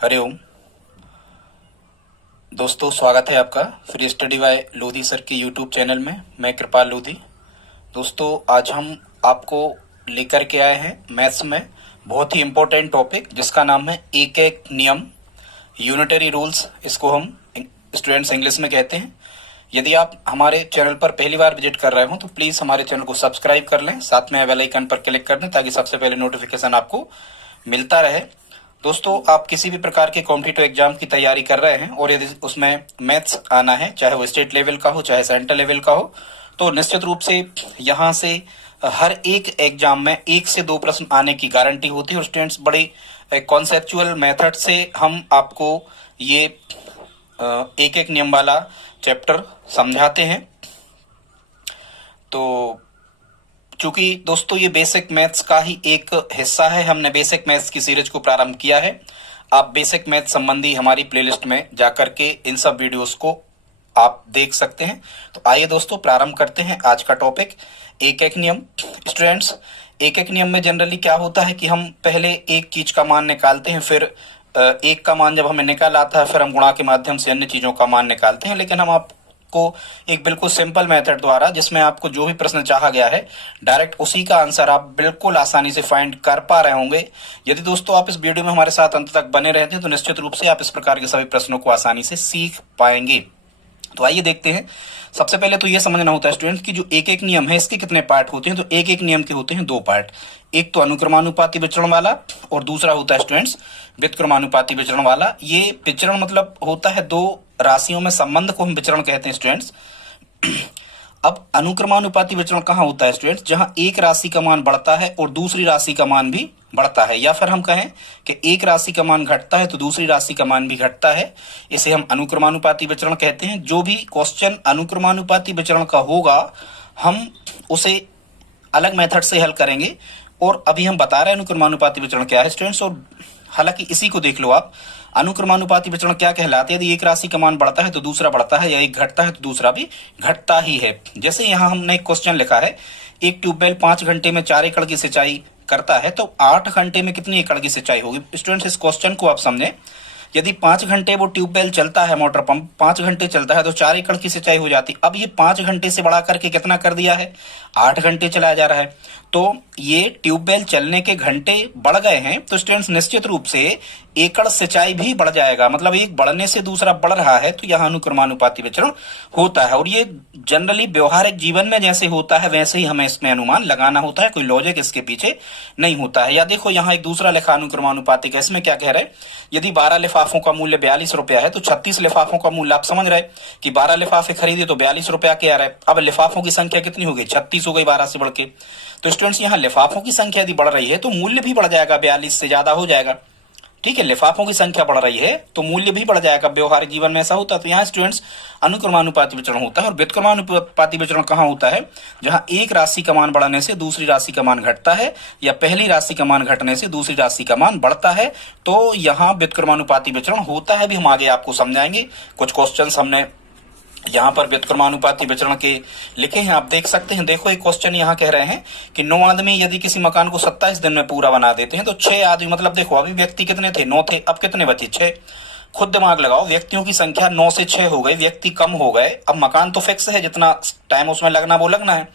हरिओम दोस्तों, स्वागत है आपका free study bye Lodhi sir के यूट्यूब चैनल में। मैं कृपाल लोधी। दोस्तों, आज हम आपको लेकर के आए हैं मैथ्स में बहुत ही इम्पोर्टेंट टॉपिक जिसका नाम है एक एक नियम, यूनिटरी रूल्स। इसको हम स्टूडेंट्स इंग्लिश में कहते हैं। यदि आप हमारे चैनल पर पहली बार विजिट कर रहे हो तो प्लीज़ हमारे चैनल को सब्सक्राइब कर लें, साथ में बेल आइकन पर क्लिक कर दें ताकि सबसे पहले नोटिफिकेशन आपको मिलता रहे। दोस्तों, आप किसी भी प्रकार के कॉम्पिटिटिव एग्जाम की तैयारी कर रहे हैं और यदि उसमें मैथ्स आना है, चाहे वो स्टेट लेवल का हो चाहे सेंट्रल लेवल का हो, तो निश्चित रूप से यहाँ से हर एक एग्जाम में 1 से 2 प्रश्न आने की गारंटी होती है। और स्टूडेंट्स, बड़े कॉन्सेप्चुअल मेथड से हम आपको ये एक एक नियम वाला चैप्टर समझाते हैं। तो चूंकि दोस्तों ये बेसिक मैथ्स का ही एक हिस्सा है, हमने बेसिक मैथ्स की सीरीज को प्रारंभ किया है। आप बेसिक मैथ्स संबंधी हमारी प्लेलिस्ट में जाकर के इन सब वीडियोस को आप देख सकते हैं। तो आइए दोस्तों, प्रारंभ करते हैं आज का टॉपिक, एक एक नियम। स्टूडेंट्स, एक एक नियम में जनरली क्या होता है कि हम पहले एक चीज का मान निकालते हैं, फिर एक का मान जब हमें निकाल आता है फिर हम गुणा के माध्यम से अन्य चीजों का मान निकालते हैं। लेकिन हम आपको एक बिल्कुल सिंपल मेथड द्वारा, जिसमें आपको जो भी प्रश्न चाहा गया है डायरेक्ट उसी का आंसर आप बिल्कुल आसानी से फाइंड कर पा रहे होंगे। यदि दोस्तों आप इस वीडियो में हमारे साथ अंत तक बने रहते हैं तो निश्चित रूप से आप इस प्रकार के सभी प्रश्नों को आसानी से सीख पाएंगे। तो आइए देखते हैं। सबसे पहले तो ये समझना होता है स्टूडेंट्स कि जो एक एक नियम है इसके कितने पार्ट होते हैं। तो एक एक नियम के होते हैं 2 पार्ट, एक तो अनुक्रमानुपाती विचरण वाला और दूसरा होता है स्टूडेंट्स व्युत्क्रमानुपाती विचरण वाला। ये विचरण मतलब होता है 2 राशियों में संबंध को हम विचरण कहते हैं स्टूडेंट्स। अब अनुक्रमानुपाती विचरण कहाँ होता है स्टूडेंट्स? जहां एक राशि का मान बढ़ता है और दूसरी राशि का मान भी बढ़ता है, या फिर हम कहें कि एक राशि का मान घटता है तो दूसरी राशि का मान भी घटता है। इसे हम अनुक्रमानुपाती विचरण कहते हैं। जो भी क्वेश्चन अनुक्रमानुपाती विचरण का होगा हम उसे अलग मेथड से हल करेंगे, और अभी हम बता रहे हैं अनुक्रमानुपाती विचरण क्या है स्टूडेंट्स। और हालांकि इसी को देख लो आप, अनुक्रमानुपाती विचरण क्या कहलाते हैं? यदि एक राशि का मान बढ़ता है तो दूसरा बढ़ता है, या एक घटता है तो दूसरा भी घटता ही है। जैसे यहाँ हमने एक क्वेश्चन लिखा है, एक ट्यूबवेल 5 घंटे में 4 एकड़ की सिंचाई करता है, तो 8 घंटे में कितनी एकड़ की सिंचाई होगी? स्टूडेंट्स, इस क्वेश्चन को आप समझें। यदि 5 घंटे वो ट्यूबवेल चलता है, मोटर पंप 5 घंटे चलता है, तो 4 एकड़ की सिंचाई हो जाती। अब ये 5 घंटे से बढ़ा करके कितना कर दिया है? 8 घंटे चलाया जा रहा है। तो ये ट्यूबवेल चलने के घंटे बढ़ गए हैं, तो स्टूडेंट्स निश्चित रूप से एकड़ सिंचाई भी बढ़ जाएगा। मतलब एक बढ़ने से दूसरा बढ़ रहा है, तो यहाँ अनुक्रमानुपाती विचरण होता है। और ये जनरली व्यवहारिक जीवन में जैसे होता है वैसे ही हमें इसमें अनुमान लगाना होता है, कोई लॉजिक इसके पीछे नहीं होता है। या देखो यहाँ एक दूसरा लिखा अनुक्रमानुपाती का, इसमें क्या कह रहे हैं? यदि 12 लिफाफों का मूल्य 42 रुपया है तो 36 लिफाफों का मूल्य, आप समझ रहे कि 12 लिफाफे खरीदे तो 42 रुपया के आ रहा है। अब लिफाफों की संख्या कितनी हो गई? 36 हो गई 12 से बढ़ के। तो स्टूडेंट्स, यहाँ लिफाफों की संख्या यदि बढ़ रही है तो मूल्य भी बढ़ जाएगा, 42 से ज्यादा हो जाएगा। ठीक है, लिफाफों की संख्या बढ़ रही है तो मूल्य भी बढ़ जाएगा। व्यवहारिक जीवन में ऐसा होता है। तो यहाँ स्टूडेंट्स अनुक्रमानुपाती विचरण होता है। और व्युत्क्रमानुपाती विचरण कहाँ होता है? जहां एक राशि का मान बढ़ने से दूसरी राशि का मान घटता है, या पहली राशि का मान घटने से दूसरी राशि का मान बढ़ता है, तो यहाँ व्युत्क्रमानुपाती विचरण होता है। भी हम आगे आपको समझाएंगे। कुछ क्वेश्चन हमने यहाँ पर व्युत्क्रमानुपाती विचरण के लिखे हैं, आप देख सकते हैं। देखो एक क्वेश्चन यहाँ कह रहे हैं कि 9 आदमी यदि किसी मकान को 27 दिन में पूरा बना देते हैं तो 6 आदमी, मतलब देखो अभी व्यक्ति कितने थे? 9 थे, अब कितने बचे? 6। खुद दिमाग लगाओ, व्यक्तियों की संख्या 9 से 6 हो गई, व्यक्ति कम हो गए। अब मकान तो फिक्स है, जितना टाइम उसमें लगना वो लगना है।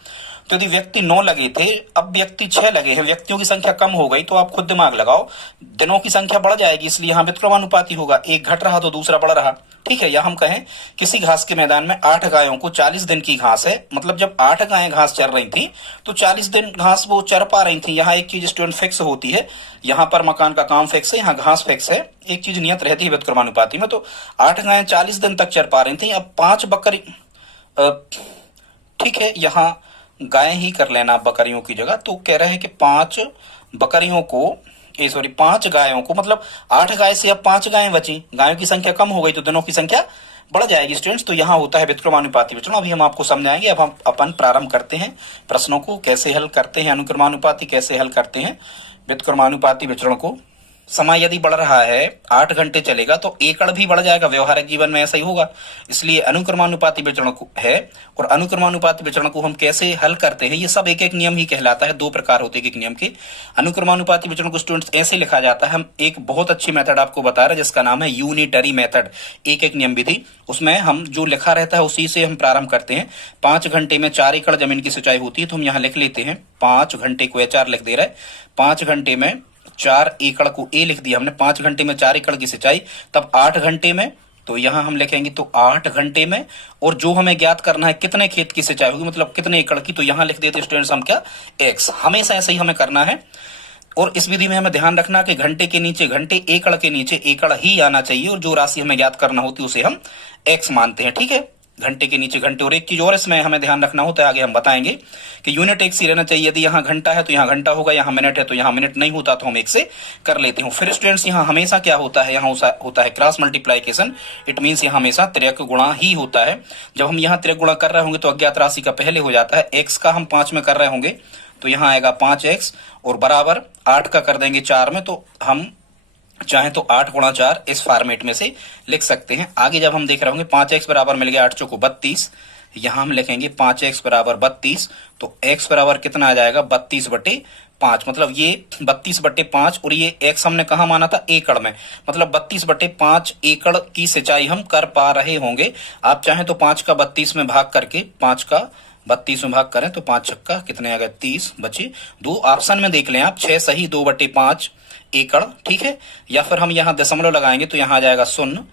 तो यदि व्यक्ति 9 लगे थे, अब व्यक्ति 6 लगे हैं, व्यक्तियों की संख्या कम हो गई, तो आप खुद दिमाग लगाओ, दिनों की संख्या बढ़ जाएगी, इसलिए यहाँ व्युत्क्रमानुपाती होगा। एक घट रहा तो दूसरा बढ़ रहा। ठीक है, या हम कहें किसी घास के मैदान में 8 गायों को 40 दिन की घास है, मतलब जब 8 गायें घास चर रही थी तो 40 दिन घास वो चर पा रही थी। यहाँ एक चीज स्टूडेंट फिक्स होती है, यहाँ पर मकान का काम फिक्स है, यहाँ घास फिक्स है। एक चीज नियत रहती है व्युत्क्रमानुपाती में। तो 8 गायें 40 दिन तक चर पा रही थी, अब 5 बकरी, ठीक है, यहाँ गायें ही कर लेना बकरियों की जगह। तो कह रहे हैं कि 5 बकरियों को, 5 गायों को, मतलब 8 गाय से अब 5 गायें बची, गायों की संख्या कम हो गई तो दिनों की संख्या बढ़ जाएगी स्टूडेंट्स। तो यहाँ होता है व्युत्क्रमानुपाती विचरण। अभी हम आपको समझाएंगे। अब हम अपन प्रारंभ करते हैं प्रश्नों को, कैसे हल करते हैं अनुक्रमानुपाती, कैसे हल करते हैं व्युत्क्रमानुपाती विचरण को। समय यदि बढ़ रहा है 8 घंटे चलेगा तो एकड़ भी बढ़ जाएगा, व्यवहारिक जीवन में ऐसा ही होगा। इसलिए अनुक्रमानुपाती विचरण है, और अनुक्रमानुपाती विचरण को हम कैसे हल करते हैं, ये सब एक एक नियम ही कहलाता है। 2 प्रकार होते हैं एक नियम के। अनुक्रमानुपाती विचरण को स्टूडेंट्स ऐसे लिखा जाता है, हम एक बहुत अच्छी मेथड आपको बता रहे हैं जिसका नाम है यूनिटरी मेथड, एक एक नियम विधि। उसमें हम जो लिखा रहता है उसी से हम प्रारंभ करते हैं। 5 घंटे में 4 एकड़ जमीन की सिंचाई होती है, तो हम यहाँ लिख लेते हैं 5 घंटे को HR लिख दे रहा है। 5 घंटे में 4 एकड़ को ए लिख दिया हमने, 5 घंटे में 4 एकड़ की सिंचाई। तब 8 घंटे में, तो यहां हम लिखेंगे तो 8 घंटे में, और जो हमें ज्ञात करना है कितने खेत की सिंचाई होगी, मतलब कितने एकड़ की, तो यहां लिख देते स्टूडेंट्स हम क्या, x। हमेशा ऐसे ही हमें करना है। और इस विधि में हमें ध्यान रखना कि घंटे के नीचे घंटे, एकड़ के नीचे एकड़ ही आना चाहिए, और जो राशि हमें ज्ञात करना होती है उसे हम x मानते हैं। ठीक है, घंटे के नीचे घंटे। और एक चीज और इसमें हमें ध्यान रखना होता है, आगे हम बताएंगे कि यूनिट एक सी रहना चाहिए। यदि यहाँ घंटा है तो यहाँ घंटा होगा, यहाँ मिनट है तो यहाँ मिनट नहीं होता, तो हम एक से कर लेते हैं। फिर स्टूडेंट्स यहाँ हमेशा क्या होता है, यहाँ होता है क्रॉस मल्टीप्लाइकेशन। इट मीन्स यहाँ हमेशा त्रिक गुणा ही होता है। जब हम यहाँ त्रिक गुणा कर रहे होंगे तो अज्ञात राशि का पहले हो जाता है। x का हम 5 में कर रहे होंगे तो यहाँ आएगा 5x, और बराबर 8 का कर देंगे 4 में, तो हम चाहे तो 8 गुणा 4 इस फॉर्मेट में से लिख सकते हैं। आगे जब हम देख रहे होंगे 5x बराबर मिल गया 8 चौको 32, यहां हम लिखेंगे 5x बराबर 32, तो x बराबर कितना आ जाएगा 32/5, मतलब ये 32/5, और ये x हमने कहा माना था, एकड़ में, मतलब 32/5 एकड़ की सिंचाई हम कर पा रहे होंगे। आप चाहें तो 5 का 32 में भाग करके, 5 का 32 में भाग करें तो 5 छक्का कितने आ गए 30 बचे 2। ऑप्शन में देख लें आप, 6 सही 2/5 एकड़। ठीक है, या फिर हम यहाँ दशमलव लगाएंगे तो यहाँ आ जाएगा 0,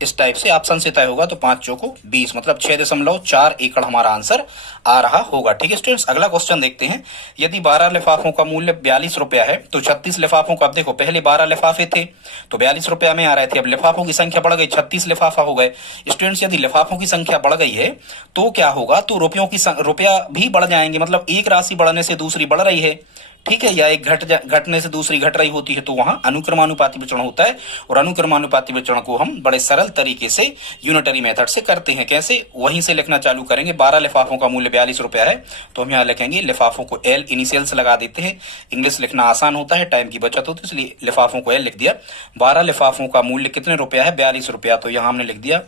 इस टाइप से ऑप्शन से तय होगा। तो 5 चौको 20, मतलब 6.4 एकड़ हमारा आंसर आ रहा होगा। ठीक है स्टूडेंट्स, अगला क्वेश्चन देखते हैं। यदि 12 लिफाफों का मूल्य 42 रुपया है तो 36 लिफाफों का, अब देखो पहले 12 लिफाफे थे तो 42 रुपया में आ रहे थे, अब लिफाफों की संख्या बढ़ गई, 36 लिफाफा हो गए। स्टूडेंट्स यदि लिफाफों की संख्या बढ़ गई है तो क्या होगा, तो रुपया भी बढ़ जाएंगे, मतलब एक राशि बढ़ने से दूसरी बढ़ रही है। ठीक है, या एक घटने से दूसरी घट रही होती है, तो वहां अनुक्रमानुपाती विचरण होता है। और अनुक्रमानुपाती विचरण को हम बड़े सरल तरीके से यूनिटरी मेथड से करते हैं। कैसे, वहीं से लिखना चालू करेंगे। 12 लिफाफों का मूल्य 42 रुपया है तो हम यहाँ लिखेंगे, लिफाफों को L इनिशियल से लगा देते हैं। इंग्लिश लिखना आसान होता है, टाइम की बचत होती है, इसलिए लिफाफों को L लिख दिया। 12 लिफाफों का मूल्य कितने रुपया है, 42 रुपया, तो यहाँ हमने लिख दिया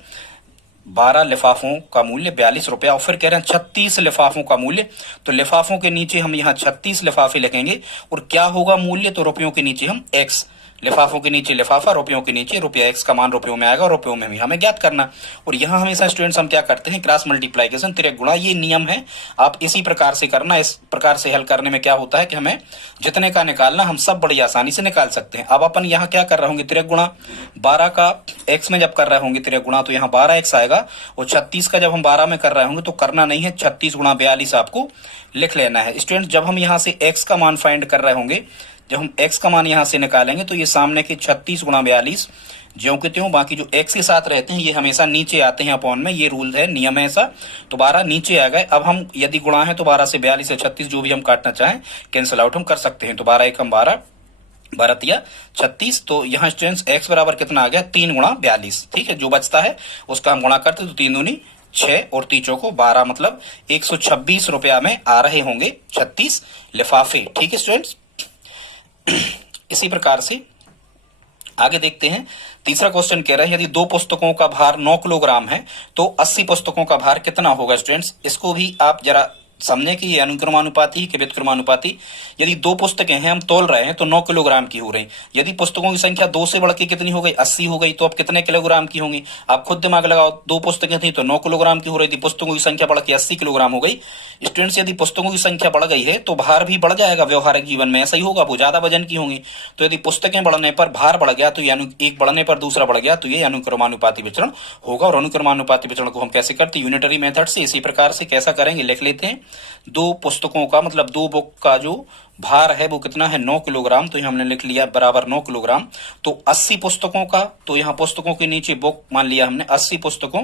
12 लिफाफों का मूल्य 42 रुपया। और फिर कह रहे हैं 36 लिफाफों का मूल्य, तो लिफाफों के नीचे हम यहाँ 36 लिफाफे लिखेंगे, और क्या होगा मूल्य, तो रुपयों के नीचे हम x, लिफाफों के नीचे लिफाफा, रुपयों के नीचे रुपया, x का मान रुपयों में आएगा, और रुपयों में भी हमें ज्ञात करना। और यहाँ हमेशा स्टूडेंट्स हम क्या करते हैं, क्रॉस मल्टीप्लाइकेशन, त्रिक गुणा, ये नियम है, आप इसी प्रकार से करना। इस प्रकार से हल करने में क्या होता है कि हमें जितने का निकालना हम सब बड़ी आसानी से निकाल सकते हैं। अब अपन यहाँ क्या कर रहे होंगे, त्रिक गुणा, 12 का x में जब कर रहे होंगे त्रिक गुणा तो यहाँ 12x आएगा, और 36 का जब हम 12 में कर रहे होंगे तो करना नहीं है, 36 गुणा 42 आपको लिख लेना है। स्टूडेंट्स जब हम यहाँ से x का मान फाइंड कर रहे होंगे, जब हम x का मान यहां से निकालेंगे तो ये सामने के 36 गुणा 42 ज्यों के त्यों, बाकी जो x के साथ रहते हैं ये हमेशा नीचे आते हैं अपॉन में, ये रूल है, नियम है ऐसा। तो 12 नीचे आ गए। अब हम यदि गुणा है तो 12 से 42 से 36 जो भी हम काटना चाहें कैंसिल आउट हम कर सकते हैं। तो 12 एकम 12, 12 या 36, तो यहाँ स्टूडेंट्स x बराबर कितना आ गया 3 गुणा 42। ठीक है, जो बचता है उसका हम गुणा करते तो 3 दूनी 6 और 3 चौको 12, मतलब 126 रुपया में आ रहे होंगे 36 लिफाफे। ठीक है स्टूडेंट्स, इसी प्रकार से आगे देखते हैं। तीसरा क्वेश्चन कह रहा है यदि 2 पुस्तकों का भार 9 किलोग्राम है तो 80 पुस्तकों का भार कितना होगा। स्टूडेंट्स इसको भी आप जरा समझे कि ये अनुक्रमानुपाती है कि व्युत्क्रमानुपाती। यदि 2 पुस्तकें हैं हम तोल रहे हैं तो 9 किलोग्राम की हो रही। यदि पुस्तकों की संख्या 2 से बढ़ के कितनी हो गई 80 हो गई, तो अब कितने किलोग्राम की होंगी, आप खुद दिमाग लगाओ। 2 पुस्तकें थी तो 9 किलोग्राम की हो रही थी, पुस्तकों की संख्या बढ़ के 80 किलोग्राम हो गई। स्टूडेंट्स यदि पुस्तकों की संख्या बढ़ गई है तो भार भी बढ़ जाएगा, व्यवहारिक जीवन में ऐसा ही होगा, वो ज्यादा वजन की होंगी। तो यदि पुस्तकें बढ़ने पर भार बढ़ गया तो एक बढ़ने पर दूसरा बढ़ गया, तो ये अनुक्रमानुपाती विचरण होगा। और अनुक्रमानुपाती विचरण को हम कैसे करते हैं, यूनिटरी मेथड से। इसी प्रकार से कैसा करेंगे, लिख लेते हैं। 2 पुस्तकों का मतलब 2 बुक का जो भार है वो कितना है 9 किलोग्राम, तो हमने लिख लिया बराबर 9 किलोग्राम। तो 80 पुस्तकों का, तो यहाँ पुस्तकों के नीचे बुक मान लिया हमने, 80 पुस्तकों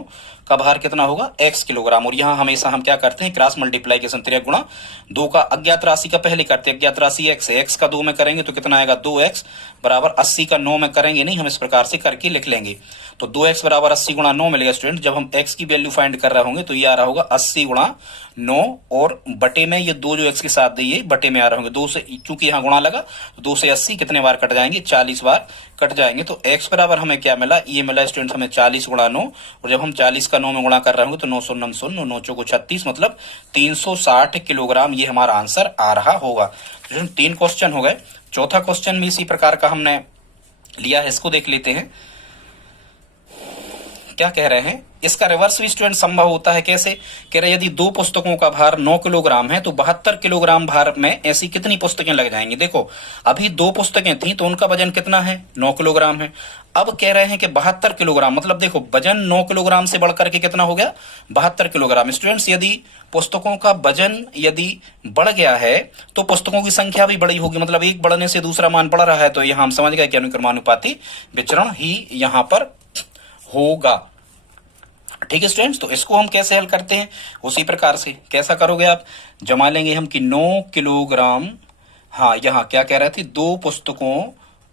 का भार कितना होगा x किलोग्राम। और यहाँ हमेशा हम क्या करते हैं, क्रॉस मल्टीप्लाइकेशन, त्रिक गुणा। 2 का अज्ञात राशि का पहले करते हैं, अज्ञात राशि x है, x का 2 में करेंगे तो कितना आएगा 2x बराबर 80 का 9 में करेंगे नहीं, हम इस प्रकार से करके लिख लेंगे। तो 2x बराबर 80 गुणा 9 मिलेगा। स्टूडेंट जब हम x की वैल्यू फाइंड कर रहे होंगे तो ये आ रहा होगा 80 गुणा 9, और बटे में ये 2 जो x के साथ दिए बटे में आ रहे होंगे, 2 से, चूंकि यहाँ गुणा लगा, 2 से 80 कितने बार कट जाएंगे, 40 बार कट जाएंगे। तो x बराबर हमें क्या मिला, ये मिला स्टूडेंट हमें 40 गुणा 9, और जब हम 40 का 9 में गुणा कर रहे होंगे तो 900 900 9 चौको 36, मतलब 360 किलोग्राम ये हमारा आंसर आ रहा होगा। तो 3 क्वेश्चन हो गए। चौथा क्वेश्चन भी इसी प्रकार का हमने लिया है, इसको देख लेते हैं क्या कह रहे हैं। इसका रिवर्स भी स्टूडेंट संभव होता है। कैसे कह रहे हैं, यदि 2 पुस्तकों का भार 9 किलोग्राम है तो 72 किलोग्राम भार में ऐसी कितनी पुस्तकें लग जाएंगी। देखो अभी 2 पुस्तकें थी तो उनका वजन कितना है, 9 किलोग्राम है। अब कह रहे हैं कि 72 किलोग्राम, मतलब देखो वजन 9 किलोग्राम से बढ़कर के कितना हो गया, 72 किलोग्राम। स्टूडेंट्स यदि पुस्तकों का वजन यदि बढ़ गया है तो पुस्तकों की संख्या भी बड़ी होगी, मतलब एक बढ़ने से दूसरा मान बढ़ रहा है, तो यहां हम समझ गए कि अनुक्रमानुपाती विचरण ही यहां पर होगा। ठीक है स्टूडेंट्स, तो इसको हम कैसे हल करते हैं, उसी प्रकार से कैसा करोगे आप, जमा लेंगे हम कि 9 किलोग्राम, हाँ यहाँ क्या कह रहे थे, 2 पुस्तकों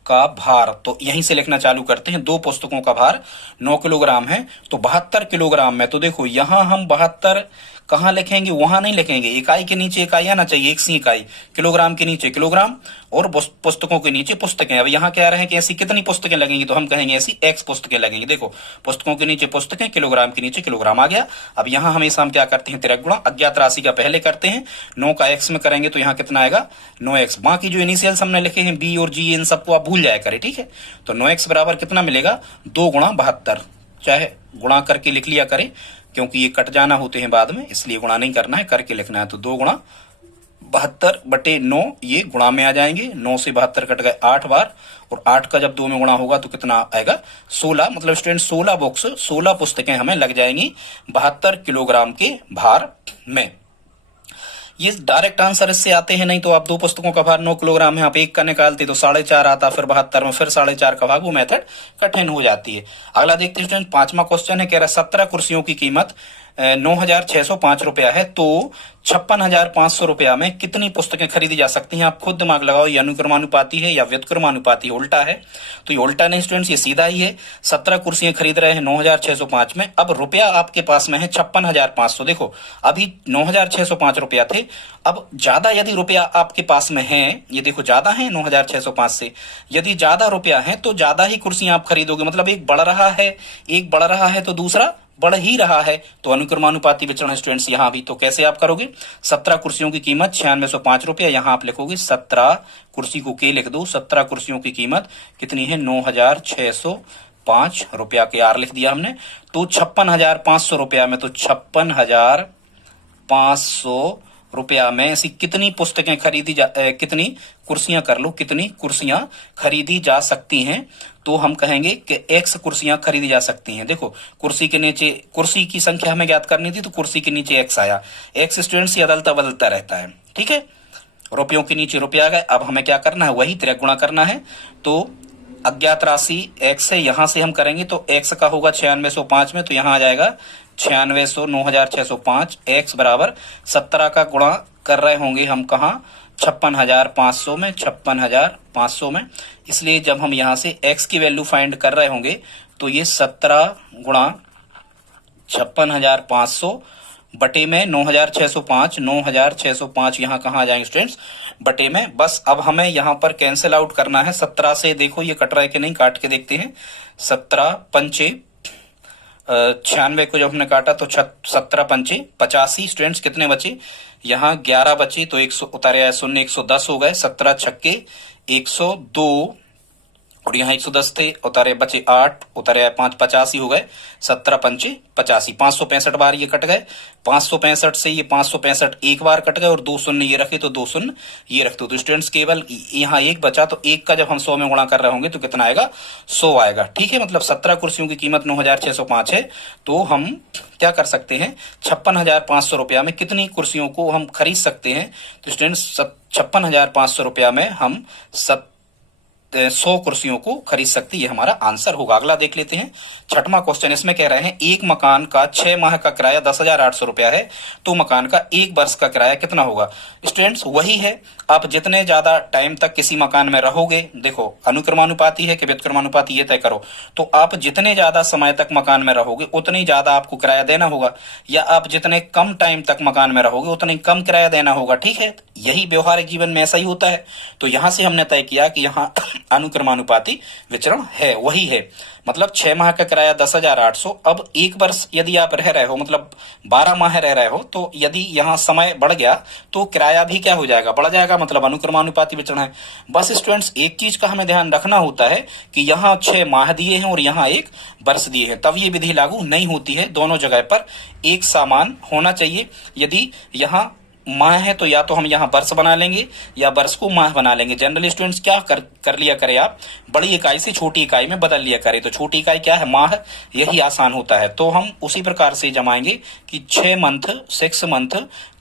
का भार, तो यहीं से लिखना चालू करते हैं। 2 पुस्तकों का भार 9 किलोग्राम है तो 72 किलोग्राम में, तो देखो यहां हम 72 कहां लिखेंगे, वहां नहीं लिखेंगे, इकाई के नीचे इकाई आना चाहिए, एक सी इकाई, किलोग्राम के नीचे किलोग्राम और पुस्तकों के नीचे पुस्तकें। अब यहाँ क्या रहे कि ऐसी कितनी पुस्तकें लगेंगी, तो हम कहेंगे ऐसी x पुस्तकें लगेंगी। देखो पुस्तकों के नीचे पुस्तकें, किलोग्राम के नीचे किलोग्राम आ गया। अब यहाँ हमेशा हम क्या करते हैं, तिरक गुणा अज्ञात राशि का पहले करते हैं, 9 का x में करेंगे तो यहाँ कितना आएगा 9x। बाकी जो इनिशियल्स हमने लिखे हैं b और g, इन सबको आप भूल जाया करें, ठीक है। तो 9x बराबर कितना मिलेगा, 2 गुणा 72, चाहे गुणा करके लिख लिया करें क्योंकि ये कट जाना होते हैं बाद में, इसलिए गुणा नहीं करना है, करके लिखना है। तो 2 गुणा 72 बटे 9 ये गुणा में आ जाएंगे, 9 से 72 कट गए 8 बार, और 8 का जब 2 में गुणा होगा तो कितना आएगा 16, मतलब स्टूडेंट 16 बुक्स 16 पुस्तकें हमें लग जाएंगी 72 किलोग्राम के भार में। ये डायरेक्ट आंसर इससे आते हैं, नहीं तो आप 2 पुस्तकों का भार 9 किलोग्राम है, आप एक का निकालते तो 4.5 आता, फिर 72 में फिर 4.5 का भाग, वो मेथड कठिन हो जाती है। अगला देखते हैं स्टूडेंट, 5वां क्वेश्चन है, कह रहा है 17 कुर्सियों की कीमत 9,605 रुपया है तो 56,500 रुपया में कितनी पुस्तकें खरीदी जा सकती हैं। आप खुद दिमाग लगाओ, ये अनुक्रमानुपाती है या व्युत्क्रमानुपाती, उल्टा है। तो ये उल्टा नहीं स्टूडेंट्स, ये सीधा ही है। 17 कुर्सियां खरीद रहे हैं 9,605 में, अब रुपया आपके पास में है 56,500। देखो अभी 9,605 रुपया थे, अब ज्यादा यदि रुपया आपके पास में है, ये देखो ज्यादा है 9,605 से, यदि ज्यादा रुपया है तो ज्यादा ही कुर्सियां आप खरीदोगे, मतलब एक बढ़ रहा है, एक बढ़ रहा है तो दूसरा बढ़ ही रहा है, तो अनुक्रमानुपाती विचरण है स्टूडेंट्स यहाँ भी। तो कैसे आप करोगे, 17 कुर्सियों की कीमत 9605 रुपया, यहाँ आप लिखोगे 17 कुर्सी को के लिख दो, 17 कुर्सियों की कीमत कितनी है 9,605 रुपया के आर लिख दिया हमने। तो 56,500 रुपया में, तो 56,500 रुपया में ऐसी कितनी पुस्तकें खरीदी कितनी कुर्सियां कर लो, कितनी कुर्सियां खरीदी जा सकती हैं। तो हम कहेंगे कि x कुर्सियां खरीदी जा सकती हैं। देखो कुर्सी के नीचे, कुर्सी की संख्या हमें ज्ञात करनी थी तो कुर्सी के नीचे x आया, x स्टूडेंट्स से अदलता बदलता रहता है, ठीक है। रुपयों के नीचे रुपया आ गए, अब हमें क्या करना है, वही त्रिक गुणा करना है। तो अज्ञात राशि x है, यहां से हम करेंगे तो x का होगा 9605 में, तो यहां आ जाएगा 9600 9,605, x बराबर 17 का गुणा कर रहे होंगे हम कहा 56,500 में, 56,500 में, इसलिए जब हम यहां से x की वैल्यू फाइंड कर रहे होंगे तो ये 17 गुणा 56,500 बटे में 9,605, 9,605 यहाँ कहाँ आ जाएंगे स्टूडेंट्स, बटे में। बस अब हमें यहाँ पर कैंसिल आउट करना है 17 से, देखो ये कट रहा है कि नहीं, काट के देखते हैं। 17 पंचे 96 को जब हमने काटा तो 17 पंचे 85, स्टूडेंट्स कितने बचे, यहाँ 11 बचे, तो 100 उतारे आए 0, 110 हो गए, 17 छक्के 102, और यहाँ 110 थे, उतारे बचे 8, उतारे आए 5, 85 हो गए, 17 पंचे 85, 565 बार ये कट गए, 565 से ये 565 एक बार कट गए, और 2 शून्य ये रखे तो 2 शून्य ये रखते हो, तो स्टूडेंट्स केवल यहाँ 1 बचा, तो 1 का जब हम 100 में गुणा कर रहे होंगे तो कितना आएगा 100 आएगा, ठीक है। मतलब 17 कुर्सियों की कीमत 9,605 है, तो हम क्या कर सकते हैं 56,500 रुपया में कितनी कुर्सियों को हम खरीद सकते हैं। तो स्टूडेंट्स 56,500 रुपया में हम 100 कुर्सियों को खरीद सकती है, हमारा आंसर होगा। अगला देख लेते हैं 6वां क्वेश्चन। इसमें कह रहे हैं एक मकान का 6 माह का किराया 10,800 रुपया है, तो मकान का 1 वर्ष का किराया कितना होगा। स्टूडेंट्स वही है, आप जितने ज्यादा टाइम तक किसी मकान में रहोगे, देखो अनुक्रमानुपाती है कि व्युत्क्रमानुपाती, ये तय करो। तो आप जितने ज्यादा समय तक मकान में रहोगे उतनी ज्यादा आपको किराया देना होगा, या आप जितने कम टाइम तक मकान में रहोगे उतनी कम किराया देना होगा। ठीक है, यही व्यवहारिक जीवन में ऐसा ही होता है। तो यहां से हमने तय किया कि यहाँ अनुक्रमानुपाती विचरण है, वही है। मतलब 6 माह का किराया 10,800। अब 1 वर्ष यदि आप रह रहे हो, मतलब 12 माह रह रहे हो, तो यदि यहाँ समय बढ़ गया तो किराया भी क्या हो जाएगा, बढ़ जाएगा, मतलब अनुक्रमानुपाती विचरण है। बस स्टूडेंट्स एक चीज का हमें ध्यान रखना होता है कि यहाँ 6 माह दिए हैं और यहाँ 1 वर्ष दिए हैं, तब ये विधि लागू नहीं होती है। दोनों जगह पर एक समान होना चाहिए। यदि यहाँ माह है तो या तो हम यहाँ वर्ष बना लेंगे या वर्ष को माह बना लेंगे। जनरली स्टूडेंट्स क्या कर लिया करें, आप बड़ी इकाई से छोटी इकाई में बदल लिया करें। तो छोटी इकाई क्या है, माह, यही आसान होता है। तो हम उसी प्रकार से जमाएंगे कि 6 मंथ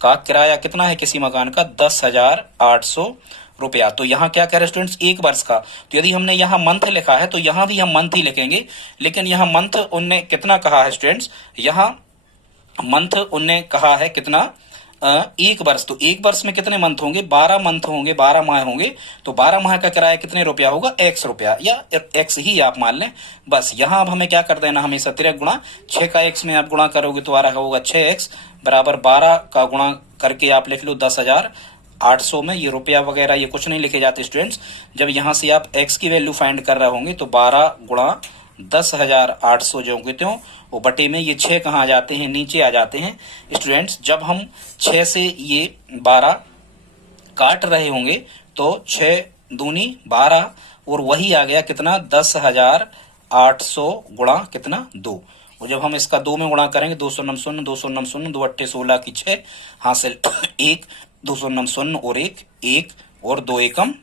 का किराया कितना है किसी मकान का, 10,800 रुपया। तो यहाँ क्या कह रहे स्टूडेंट्स, 1 वर्ष का। तो यदि हमने यहाँ मंथ लिखा है तो यहाँ भी हम मंथ ही लिखेंगे, लेकिन यहाँ मंथ उनने कितना कहा है स्टूडेंट्स, यहाँ मंथ उनने कहा है कितना, 1 वर्ष। तो 1 वर्ष में कितने मंथ होंगे, 12 मंथ होंगे, 12 माह होंगे। तो 12 माह का किराया कितने रुपया होगा, x रुपया, या x ही आप मान लें। बस यहाँ अब हमें क्या कर देना, हमेशा 13 गुणा 6 का x में आप गुणा करोगे तो आ रहा होगा 6x बराबर 12 का गुणा करके आप लिख लो 10,800 में। ये रुपया वगैरह ये कुछ नहीं लिखे जाते स्टूडेंट्स। जब यहाँ से आप x की वैल्यू फाइंड कर रहे होंगे तो 12 गुणा 10,800 जो होंगे तो वो बटे में ये 6 कहाँ आ जाते हैं, नीचे आ जाते हैं स्टूडेंट्स। जब हम 6 से ये 12 काट रहे होंगे तो 6 दूनी 12 और वही आ गया कितना, 10,800 गुणा कितना, 2। और जब हम इसका 2 में गुणा करेंगे 2 शून्य शून्य 2 शून्य शून्य 2 अट्ठे 16 की 6 हासिल 1 2 शून्य शून्य और 1 और 2 एकम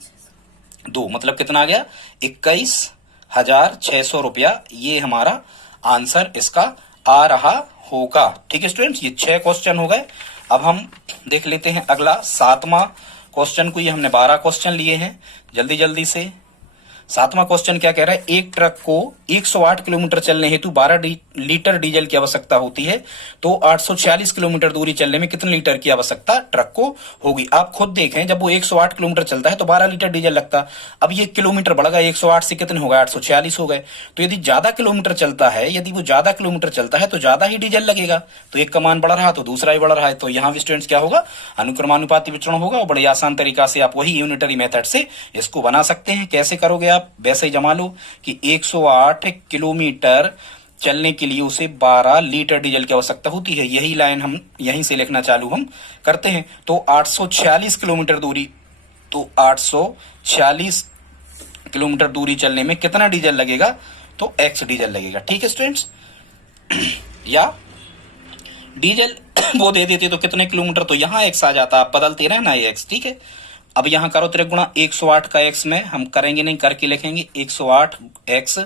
2, मतलब कितना आ गया, 21,600 रुपया। ये हमारा आंसर इसका आ रहा होगा। ठीक है स्टूडेंट्स, ये 6 क्वेश्चन हो गए। अब हम देख लेते हैं अगला 7वां क्वेश्चन को। ये हमने 12 क्वेश्चन लिए हैं, जल्दी जल्दी से। 7वां क्वेश्चन क्या कह रहा है, एक ट्रक को 108 किलोमीटर चलने हेतु 12 लीटर डीजल की आवश्यकता होती है, तो 846 किलोमीटर दूरी चलने में कितने लीटर की आवश्यकता ट्रक को होगी। आप खुद देखें, जब वो 108 किलोमीटर चलता है तो 12 लीटर डीजल लगता। अब ये किलोमीटर बढ़ गया, 108 से कितने हो गए, 846 हो गए। तो यदि ज्यादा किलोमीटर चलता है, यदि वो ज्यादा किलोमीटर चलता है तो ज्यादा ही डीजल लगेगा। तो एक का मान बढ़ रहा तो दूसरा ही बढ़ रहा है। तो यहाँ भी स्टूडेंट्स क्या होगा, अनुक्रमानुपाती विचरण होगा। और बड़े आसान तरीका से आप वही यूनिटरी मेथड से इसको बना सकते हैं। कैसे करोगे आप, वैसे ही जमा लो कि 108 किलोमीटर चलने के लिए उसे 12 लीटर डीजल की आवश्यकता होती है। यही लाइन हम यहीं से लिखना चालू हम करते हैं। तो 846 किलोमीटर दूरी, तो 846 किलोमीटर दूरी चलने में कितना डीजल लगेगा, तो x डीजल लगेगा। ठीक है स्टूडेंट्स, या डीजल वो दे देते तो कितने किलोमीटर, तो यहां x आ जाता, आप बदलते रहना ये x। ठीक है, अब यहां करो 3 गुणा 108 का x में हम करेंगे नहीं, करके लिखेंगे 108 x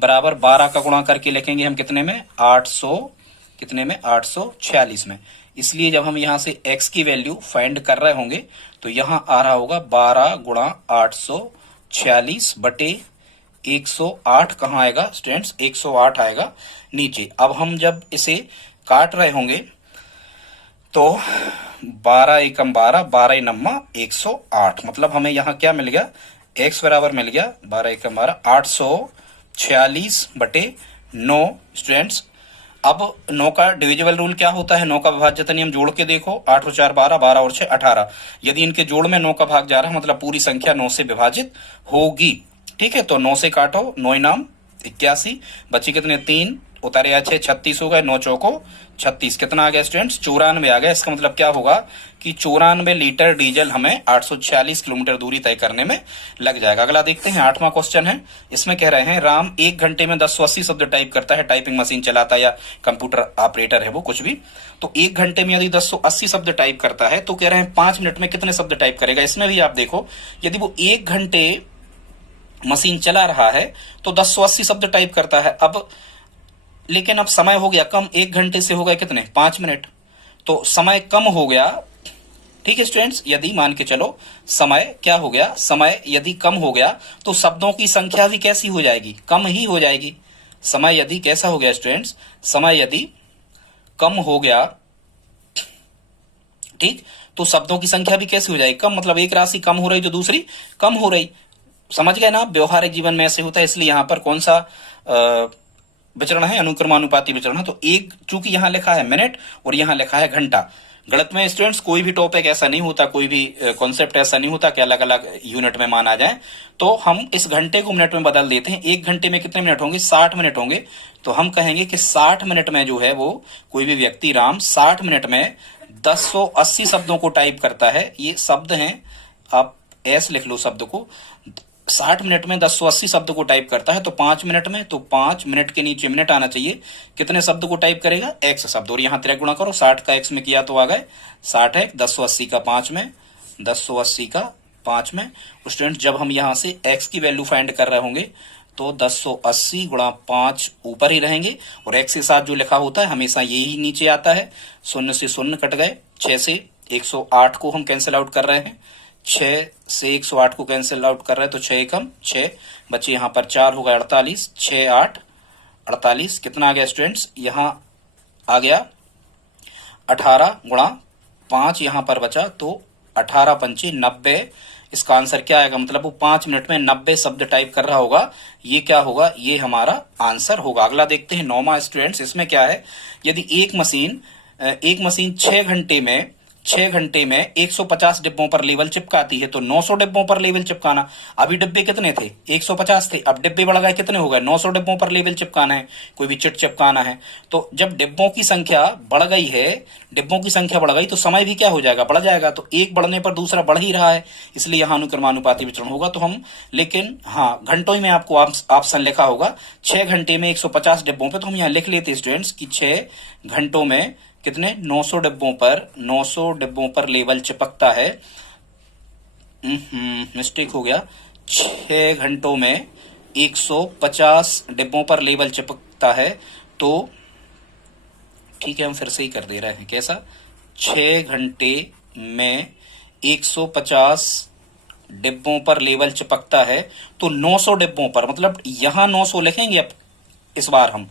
बराबर 12 का गुणा करके लिखेंगे हम कितने में, 800 कितने में, 846 में। इसलिए जब हम यहां से x की वैल्यू फाइंड कर रहे होंगे तो यहां आ रहा होगा 12 गुणा 846 बटे 108 कहाँ आएगा स्टूडेंट्स, 108 आएगा नीचे। अब हम जब इसे काट रहे होंगे तो 12 एकम 12, 12 नम्मा 108, मतलब हमें यहाँ क्या मिल गया, x बराबर मिल गया 12 एकम 12, 846 बटे 9 स्टूडेंट्स। अब 9 का डिविजिबल रूल क्या होता है, 9 का विभाज्यता नियम जोड़ के देखो, 8 और 4 12, 12 और 6 18। यदि इनके जोड़ में 9 का भाग जा रहा है मतलब पूरी संख्या 9 से विभाजित होगी। ठीक है, तो 9 से काटो, 9 नाम 81, बची कितने 3, उतारे 6 36 हो गए, 9 चौको 36, कितना आ गया स्टूडेंट्स, 94 आ गया। इसका मतलब क्या होगा कि 94 लीटर डीजल हमें 846 किलोमीटर दूरी तय करने में लग जाएगा। अगला देखते हैं 8वां क्वेश्चन है। इसमें कह रहे हैं राम 1 घंटे में 1080 शब्द टाइप करता है, टाइपिंग मशीन चलाता है या कंप्यूटर ऑपरेटर है वो कुछ भी। तो 1 घंटे में यदि 1080 शब्द टाइप करता है तो कह रहे हैं 5 मिनट में कितने शब्द टाइप करेगा। इसमें भी आप देखो, यदि वो 1 घंटे मशीन चला रहा है तो 1080 शब्द टाइप करता है। अब लेकिन अब समय हो गया कम, 1 घंटे से हो गए कितने 5 मिनट, तो समय कम हो गया ठीक है स्टूडेंट्स, यदि मान के चलो समय क्या हो गया, समय यदि कम हो गया तो शब्दों की संख्या भी कैसी हो जाएगी, कम ही हो जाएगी। समय यदि कैसा हो गया स्टूडेंट्स, समय यदि कम हो गया, ठीक, तो शब्दों की संख्या भी कैसी हो जाएगी, कम। मतलब एक राशि कम हो रही तो दूसरी कम हो रही। समझ गए ना आप, व्यवहारिक जीवन में ऐसे होता है। इसलिए यहां पर कौन सा विचरण है, अनुक्रमानुपाती विचरण है। तो एक, चूंकि यहां लिखा है मिनट और यहां लिखा है घंटा। गणित में स्टूडेंट्स कोई भी टॉपिक ऐसा नहीं होता, कोई भी कॉन्सेप्ट ऐसा नहीं होता कि अलग अलग यूनिट में माना जाए। तो हम इस घंटे को मिनट में बदल देते हैं। एक घंटे में कितने मिनट होंगे, 60 मिनट होंगे। तो हम कहेंगे कि 60 मिनट में जो है वो कोई भी व्यक्ति राम 60 मिनट में 1080 शब्दों को टाइप करता है। ये शब्द हैं, आप एस लिख लो शब्द को। 60 मिनट में 1080 शब्द को टाइप करता है। तो 5 मिनट में, तो 5 मिनट के नीचे मिनट आना चाहिए। कितने शब्द को टाइप करेगा, x शब्द। और यहां त्रिक गुणा करो, 60 का x में किया तो आ गए 60 है, 1080 का 5 में, 1080 का 5 में। स्टूडेंट जब हम यहां से x की वैल्यू फाइंड कर रहे होंगे तो 1080 गुणा 5 ऊपर ही रहेंगे और x के साथ जो लिखा होता है हमेशा यही नीचे आता है। 0 से 0 कट गए, 6 से 108 को हम कैंसिल आउट कर रहे हैं, 6 से 108 को कैंसिल आउट कर रहे हैं। तो 6 एकम 6 बच्चे, यहां पर 4 होगा 48, 6 8 48। कितना आ गया स्टूडेंट्स, यहां आ गया 18 गुणा 5 यहां पर बचा, तो 18 पंचे 90। इसका आंसर क्या आएगा, मतलब वो 5 मिनट में 90 शब्द टाइप कर रहा होगा। ये क्या होगा, ये हमारा आंसर होगा। अगला देखते हैं 9वां स्टूडेंट्स। इसमें क्या है, यदि एक मशीन 6 घंटे में 150 डिब्बों पर लेबल चिपकाती है तो 900 डिब्बों पर लेबल चिपकाना। अभी डिब्बे कितने थे, 150 थे। अब डिब्बे बढ़ गए, कितने हो गए, 900 डिब्बों पर लेबल चिपकाना है, कोई भी चिट चिपकाना है। तो जब डिब्बों की संख्या बढ़ गई है, डिब्बों की संख्या बढ़ गई तो समय भी क्या हो जाएगा, बढ़ जाएगा। तो एक बढ़ने पर दूसरा बढ़ ही रहा है, इसलिए यहां अनुक्रमानुपाती विचरण होगा। तो हम, लेकिन हाँ, घंटों में आपको ऑप्शन लिखा होगा 6 घंटे में 150 डिब्बों पर, तो हम यहां लिख लेते स्टूडेंट्स कि 6 घंटों में कितने, 900 डिब्बों पर लेबल चिपकता है। मिस्टेक हो गया, 6 घंटों में 150 डिब्बों पर लेबल चिपकता है। तो ठीक है, हम फिर से ही कर दे रहे हैं। कैसा, 6 घंटे में 150 डिब्बों पर लेबल चिपकता है। तो 900 डिब्बों पर, मतलब यहां 900 लिखेंगे। अब इस बार हम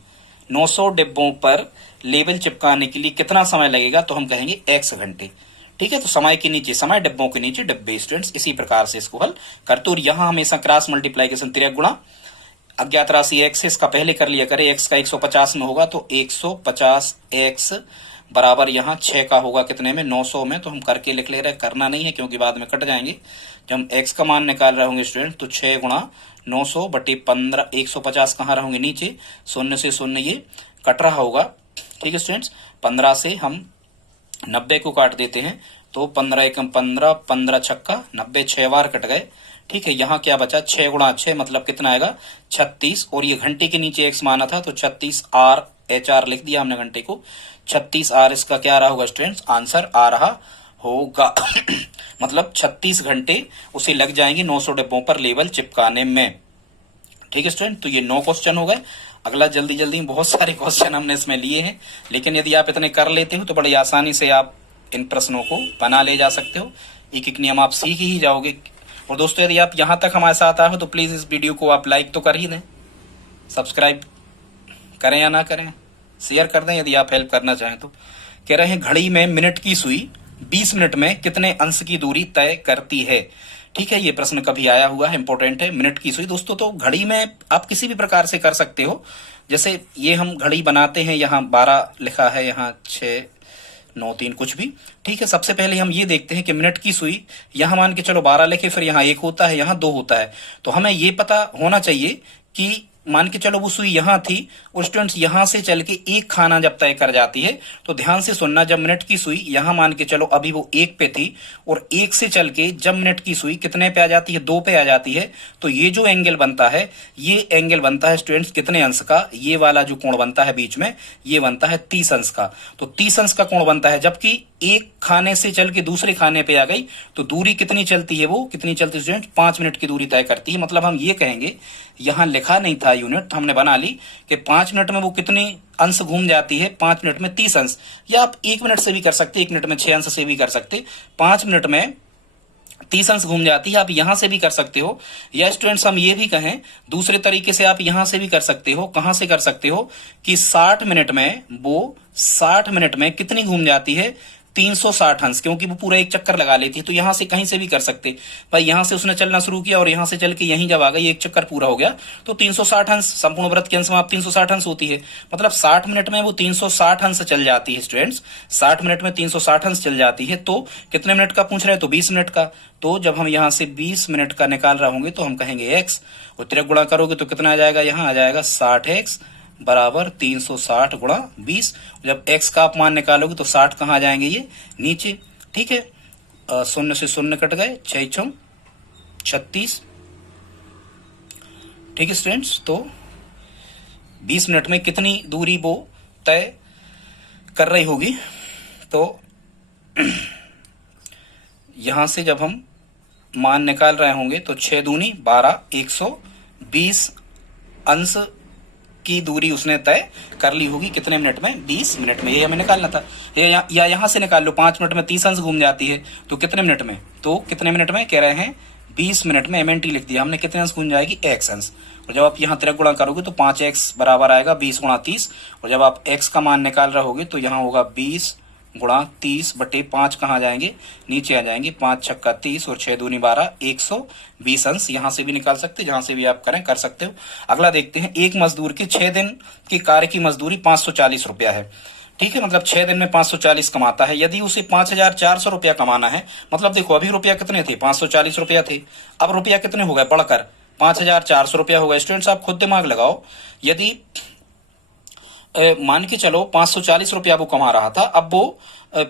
900 डिब्बों पर लेबल चिपकाने के लिए कितना समय लगेगा, तो हम कहेंगे x घंटे। ठीक है, तो समय के नीचे समय, डिब्बों के नीचे डिब्बे। स्टूडेंट्स इसी प्रकार से इसको हल करते, और यहां हमेशा क्रॉस मल्टीप्लाइकेशन, त्रिक गुणा अज्ञात राशि x है, इसका पहले कर लिया करे। x का 150 में होगा तो 150x बराबर यहां 6 का होगा कितने में, 900 में। तो हम करके लिख ले रहे हैं, करना नहीं है क्योंकि बाद में कट जाएंगे। जब हम x का मान निकाल रहे होंगे स्टूडेंट, तो 6 गुणा 900 बटे 15, 150 कहाँ रहेंगे, नीचे, 0 से 0 ये कट रहा होगा। ठीक है स्टूडेंट्स, 15 से हम 90 को काट देते हैं, तो 15 एकम 15, 15 छक्का 90, 6 बार कट गए। ठीक है, यहाँ क्या बचा, 6 गुणा 6 मतलब कितना आएगा, 36। और ये घंटे के नीचे x माना था तो 36 HR लिख दिया हमने घंटे को। 36 R इसका क्या आ रहा होगा स्टूडेंट्स, आंसर आ रहा होगा। मतलब 36 घंटे उसे लग जाएंगे 900 डिब्बों पर लेबल चिपकाने में। ठीक है स्टूडेंट, तो ये 9 क्वेश्चन हो गए। अगला जल्दी जल्दी, बहुत सारे क्वेश्चन हमने इसमें लिए हैं, लेकिन यदि आप इतने कर लेते हो तो बड़ी आसानी से आप इन प्रश्नों को बना ले जा सकते हो। एक एक नियम आप सीख ही जाओगे। और दोस्तों, यदि आप यहां तक हमारे साथ आए हो तो प्लीज इस वीडियो को आप लाइक तो कर ही दें, सब्सक्राइब करें या ना करें, शेयर कर दें यदि आप हेल्प करना चाहें तो। कह रहे हैं, घड़ी में मिनट की सुई 20 मिनट में कितने अंश की दूरी तय करती है। ठीक है, ये प्रश्न कभी आया हुआ है, इंपॉर्टेंट है। मिनट की सुई दोस्तों, तो घड़ी में आप किसी भी प्रकार से कर सकते हो। जैसे ये हम घड़ी बनाते हैं, यहाँ 12 लिखा है, यहाँ 6 9 3 कुछ भी। ठीक है, सबसे पहले हम ये देखते हैं कि मिनट की सुई, यहाँ मान के चलो 12 लिखे, फिर यहाँ 1 होता है, यहाँ 2 होता है। तो हमें ये पता होना चाहिए कि मान के चलो वो सुई यहाँ थी और स्टूडेंट्स यहाँ से चल के एक खाना जब तय कर जाती है, तो ध्यान से सुनना, जब मिनट की सुई यहाँ मान के चलो अभी वो 1 पे थी और 1 से चल के जब मिनट की सुई कितने पे आ जाती है, 2 पे आ जाती है, तो ये जो एंगल बनता है, ये एंगल बनता है स्टूडेंट्स कितने अंश का, ये वाला जो कोण बनता है बीच में, ये बनता है 30 अंश का। तो 30 अंश का कोण बनता है, जबकि एक खाने से चल के दूसरे खाने पे आ गई तो दूरी कितनी चलती है, वो कितनी चलती है स्टूडेंट, 5 मिनट की दूरी तय करती है। मतलब हम ये कहेंगे यहाँ लिखा नहीं था यूनिट, तो हमने बना ली कि 5 मिनट में वो कितने अंश घूम जाती है, 5 मिनट में 30 अंश, या आप 1 मिनट से भी कर सकते, 1 मिनट में 6 अंश से भी कर सकते, 5 मिनट में 30 अंश घूम जाती है। आप यहां से भी कर सकते हो, या स्टूडेंट्स हम ये भी कहें दूसरे तरीके से, आप यहां से भी कर सकते हो। कहां से कर सकते हो कि 60 मिनट में वो 60 मिनट में कितनी घूम जाती है, 360 अंश, क्योंकि वो पूरा एक चक्कर लगा लेती है। तो यहां से कहीं से भी कर सकते भाई, यहां से उसने चलना शुरू किया और यहां से चल के यहीं जब आ गई, एक चक्कर पूरा हो गया, तो 360 अंश, संपूर्ण व्रत की अंश में आप 360 अंश होती है, मतलब 60 मिनट में वो 360 अंश चल जाती है स्टूडेंट्स, 60 मिनट में 360 अंश चल जाती है। तो कितने मिनट का पूछ रहे हैं, तो 20 मिनट का। तो जब हम यहां से 20 मिनट का निकाल रहे होंगे तो हम कहेंगे x, और तिरक गुणा करोगे तो कितना आ जाएगा, यहां आ जाएगा 60x बराबर 360 गुणा 20। जब x का आप मान निकालोगे तो 60 कहाँ आ जाएंगे, ये नीचे, ठीक है। शून्य से शून्य कट गए, 6 6 36, ठीक है स्टूडेंट्स। तो 20 मिनट में कितनी दूरी वो तय कर रही होगी, तो यहां से जब हम मान निकाल रहे होंगे तो 6 दूनी 12, 120 अंश की दूरी उसने तय कर ली होगी, कितने मिनट में, 20 मिनट में। ये हमें निकालना था, या यहां से निकाल लो, 5 मिनट में 30 अंश घूम जाती है, तो कितने मिनट में, तो कितने मिनट में कह रहे हैं, 20 मिनट में। MNT लिख दिया हमने, कितने अंश घूम जाएगी, x अंश। और जब आप यहाँ तिरक गुणा करोगे तो 5x बराबर आएगा 20 गुणा 30, और जब आप x का मान निकाल रहे होगे तो यहाँ होगा 20 गुणा 30 बटे 5, कहाँ जाएंगे, नीचे आ जाएंगे, 5 छक्का 30 और 6 दूनी 12, 120 अंश। यहां से भी निकाल सकते, जहां से भी आप करें कर सकते हो। अगला देखते हैं, एक मजदूर के 6 दिन की कार्य की मजदूरी 540 रुपया है, ठीक है, मतलब 6 दिन में 540 कमाता है। यदि उसे 5400 रुपया कमाना है, मतलब देखो अभी रुपया कितने थे, 540 रुपया थे, अब रुपया कितने हो गए बढ़कर 5400 रुपया हो गए। स्टूडेंट्स आप खुद दिमाग लगाओ, यदि मान के चलो 540 रुपया वो कमा रहा था, अब वो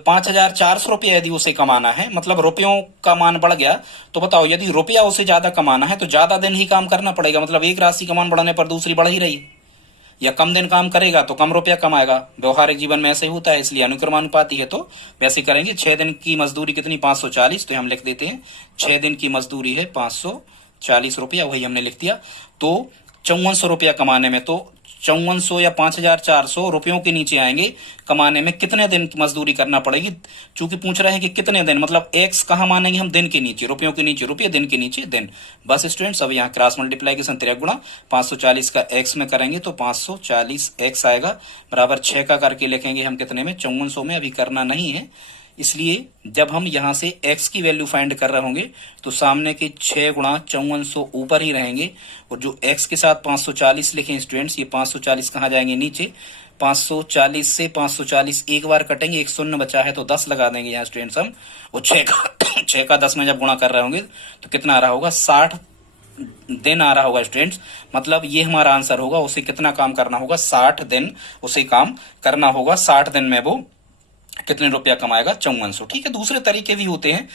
5400 रुपया यदि उसे कमाना है, मतलब रुपयों का मान बढ़ गया, तो बताओ यदि रुपया उसे ज्यादा कमाना है तो ज्यादा दिन ही काम करना पड़ेगा, मतलब एक राशि का मान बढ़ने पर दूसरी बढ़ ही रही है, या कम दिन काम करेगा तो कम रुपया कमाएगा। व्यवहारिक जीवन में ऐसे ही होता है, इसलिए अनुक्रमानुपाती है। तो वैसे करेंगे, 6 दिन की मजदूरी कितनी, 540, तो हम लिख देते हैं 6 दिन की मजदूरी है 540 रुपया, वही हमने लिख दिया। तो 5400 रुपया कमाने में, तो 5400 या 5400 रुपयों के नीचे आएंगे कमाने में, कितने दिन की मजदूरी करना पड़ेगी, चूंकि पूछ रहे हैं कि कितने दिन, मतलब x कहां मानेंगे हम, दिन के नीचे, रुपयों के नीचे रुपये, दिन के नीचे दिन। बस स्टूडेंट्स अब यहाँ क्रॉस मल्टीप्लाइकेशन तिरक गुणा 540 का x में करेंगे तो 540x आएगा, बराबर 6 का करके लिखेंगे हम कितने में, 5400 में। अभी करना नहीं है, इसलिए जब हम यहां से x की वैल्यू फाइंड कर रहे होंगे तो सामने के 6 गुणा 5400 ऊपर ही रहेंगे, और जो x के साथ 540 लिखें स्टूडेंट्स, ये 540 कहाँ जाएंगे, नीचे। 540 से 540 एक बार कटेंगे, एक शून्य बचा है तो 10 लगा देंगे यहाँ स्टूडेंट्स हम, और 6 का 10 में जब गुणा कर रहे होंगे तो कितना आ रहा होगा, 60 दिन आ रहा होगा स्टूडेंट्स, मतलब ये हमारा आंसर होगा। उसे कितना काम करना होगा, 60 दिन उसे काम करना होगा, 60 दिन में वो कितने रुपया कमाएगा, 5400। ठीक है, दूसरे तरीके भी होते हैं,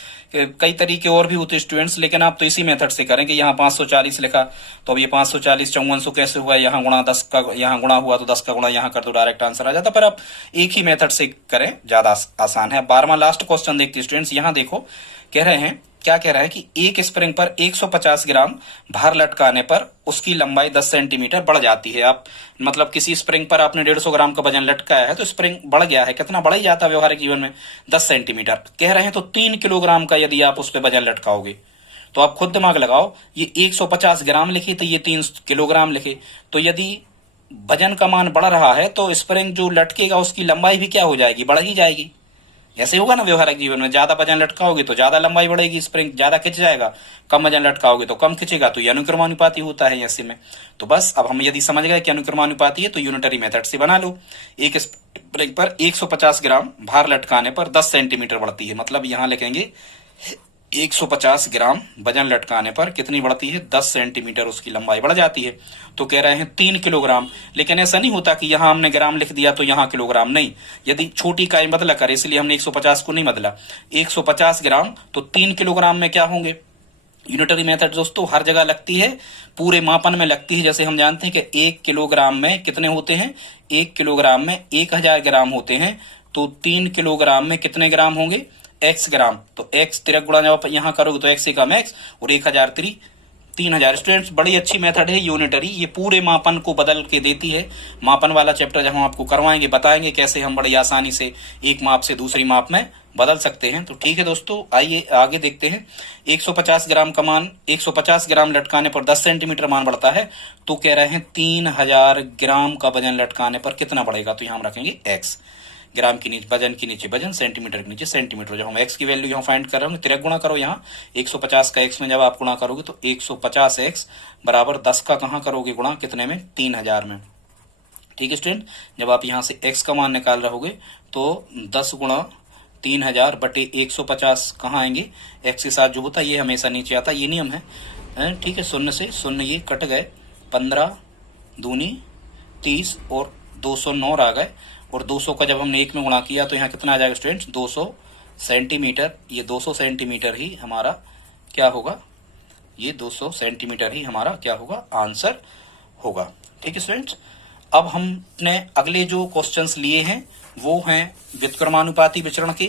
कई तरीके और भी होते हैं स्टूडेंट्स, लेकिन आप तो इसी मेथड से करेंगे। यहाँ 540 लिखा तो अब ये 540 5400 कैसे हुआ, यहाँ गुणा 10 का, यहाँ गुणा हुआ तो 10 का गुणा यहाँ कर दो, डायरेक्ट आंसर आ जाता। पर आप एक ही मेथड से करें, ज्यादा आसान है। 12वां लास्ट क्वेश्चन देखते स्टूडेंट्स, यहाँ देखो कह रहे हैं, क्या कह रहा है कि एक स्प्रिंग पर 150 ग्राम भार लटकाने पर उसकी लंबाई 10 सेंटीमीटर बढ़ जाती है। आप मतलब किसी स्प्रिंग पर आपने 150 ग्राम का वजन लटकाया है तो स्प्रिंग बढ़ गया है, कितना बढ़ ही जाता है व्यवहारिक जीवन में, 10 सेंटीमीटर कह रहे हैं। तो 3 किलोग्राम का यदि आप उस पर वजन लटकाओगे तो आप खुद दिमाग लगाओ, ये 150 ग्राम लिखे तो ये 3 किलोग्राम लिखे, तो यदि वजन का मान बढ़ रहा है तो स्प्रिंग जो लटकेगा उसकी लंबाई भी क्या हो जाएगी, बढ़ ही जाएगी। ऐसे होगा ना व्यवहारिक जीवन में, ज्यादा वजन लटकाओगे तो ज्यादा लंबाई बढ़ेगी, स्प्रिंग ज्यादा खिंच जाएगा, कम वजन लटकाओगे तो कम खिंचेगा, तो ये अनुक्रमानुपाती होता है ऐसे में। तो बस अब हम यदि समझ गए कि अनुक्रमानुपाती है तो यूनिटरी मेथड से बना लो। एक स्प्रिंग पर 150 ग्राम भार लटकाने पर 10 सेंटीमीटर बढ़ती है, मतलब यहां लिखेंगे 150 ग्राम वजन लटकाने पर कितनी बढ़ती है, 10 सेंटीमीटर उसकी लंबाई बढ़ जाती है। तो कह रहे हैं 3 किलोग्राम, लेकिन ऐसा नहीं होता कि यहां हमने ग्राम लिख दिया तो यहां किलोग्राम, नहीं, यदि छोटी इकाई बदला करे इसलिए हमने 150 को नहीं बदला। 150 ग्राम तो 3 किलोग्राम में क्या होंगे। यूनिटरी मेथड दोस्तों हर जगह लगती है, पूरे मापन में लगती है। जैसे हम जानते हैं कि 1 किलोग्राम में कितने होते हैं, 1 किलोग्राम में 1000 ग्राम होते हैं, तो 3 किलोग्राम में कितने ग्राम होंगे, x ग्राम। तो x तिरक गुणा जब यहाँ करोगे तो x एकम x और 1000 3 3000। स्टूडेंट्स बड़ी अच्छी मेथड है यूनिटरी, ये पूरे मापन को बदल के देती है। मापन वाला चैप्टर जब हम आपको करवाएंगे बताएंगे कैसे हम बड़ी आसानी से एक माप से दूसरी माप में बदल सकते हैं। तो ठीक है दोस्तों, आइए आगे देखते हैं। 150 ग्राम का मान, 150 ग्राम लटकाने पर 10 सेंटीमीटर मान बढ़ता है, तो कह रहे हैं 3000 ग्राम का वजन लटकाने पर कितना बढ़ेगा। तो यहां हम रखेंगे x, ग्राम के नीचे वजन के नीचे वजन, सेंटीमीटर के नीचे सेंटीमीटर। जब हम x की वैल्यू यहाँ फाइंड कर रहे होंगे, तिरक गुणा करो यहाँ 150 का x में जब आप गुणा करोगे तो 150x बराबर 10 का कहाँ करोगे गुणा, कितने में, 3000 में। ठीक है स्टूडेंट, जब आप यहाँ से x का मान निकाल रहोगे तो 10 गुणा 3000 बटे 150 कहाँ आएंगे, x के साथ जो होता है ये हमेशा नीचे आता है, ये नियम है। ठीक है, शून्य से शून्य ये कट गए, 15 दूनी 30 और 209 आ गए। और 200 का जब हमने 1 में गुणा किया तो यहाँ कितना आ जाएगा स्टूडेंट्स, 200 सेंटीमीटर। ये 200 सेंटीमीटर ही हमारा क्या होगा, ये 200 सेंटीमीटर ही हमारा क्या होगा, आंसर होगा। ठीक है स्टूडेंट्स, अब हमने अगले जो क्वेश्चंस लिए हैं वो हैं व्युत्क्रमानुपाती विचरण के।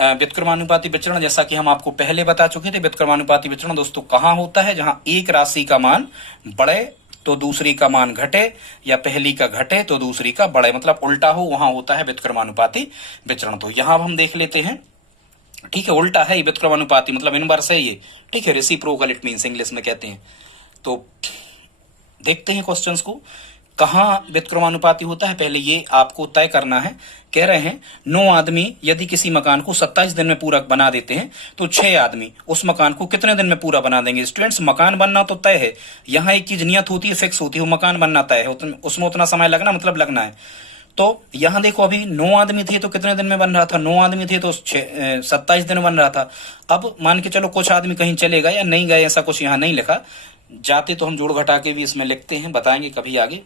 व्युत्क्रमानुपाती विचरण जैसा कि हम आपको पहले बता चुके थे, व्युत्क्रमानुपाती विचरण दोस्तों कहाँ होता है, जहां एक राशि का मान बढ़े तो दूसरी का मान घटे, या पहली का घटे तो दूसरी का बढ़े, मतलब उल्टा हो, वहां होता है व्युत्क्रमानुपाती विचरण। तो यहां हम देख लेते हैं। ठीक है, उल्टा है व्युत्क्रमानुपाती, मतलब इनवर्स है ये। ठीक है, रेसिप्रोकल इट मींस इंग्लिश में कहते हैं। तो देखते हैं क्वेश्चंस को, कहाँ व्युत्क्रमानुपाती होता है पहले ये आपको तय करना है। कह रहे हैं 9 आदमी यदि किसी मकान को 27 दिन में पूरा बना देते हैं तो 6 आदमी उस मकान को कितने दिन में पूरा बना देंगे। स्टूडेंट्स, मकान बनना तो तय है, यहाँ एक चीज नियत होती है, फिक्स होती है, वो मकान बनना तय है, उसमें उतना समय लगना मतलब लगना है। तो यहाँ देखो अभी 9 आदमी थे तो कितने दिन में बन रहा था, 9 आदमी थे तो 27 दिन में बन रहा था। अब मान के चलो कुछ आदमी कहीं चले गए या नहीं गए, ऐसा कुछ यहाँ नहीं लिखा, जाते तो हम जोड़ घटा के भी इसमें लिखते हैं, बताएंगे कभी आगे।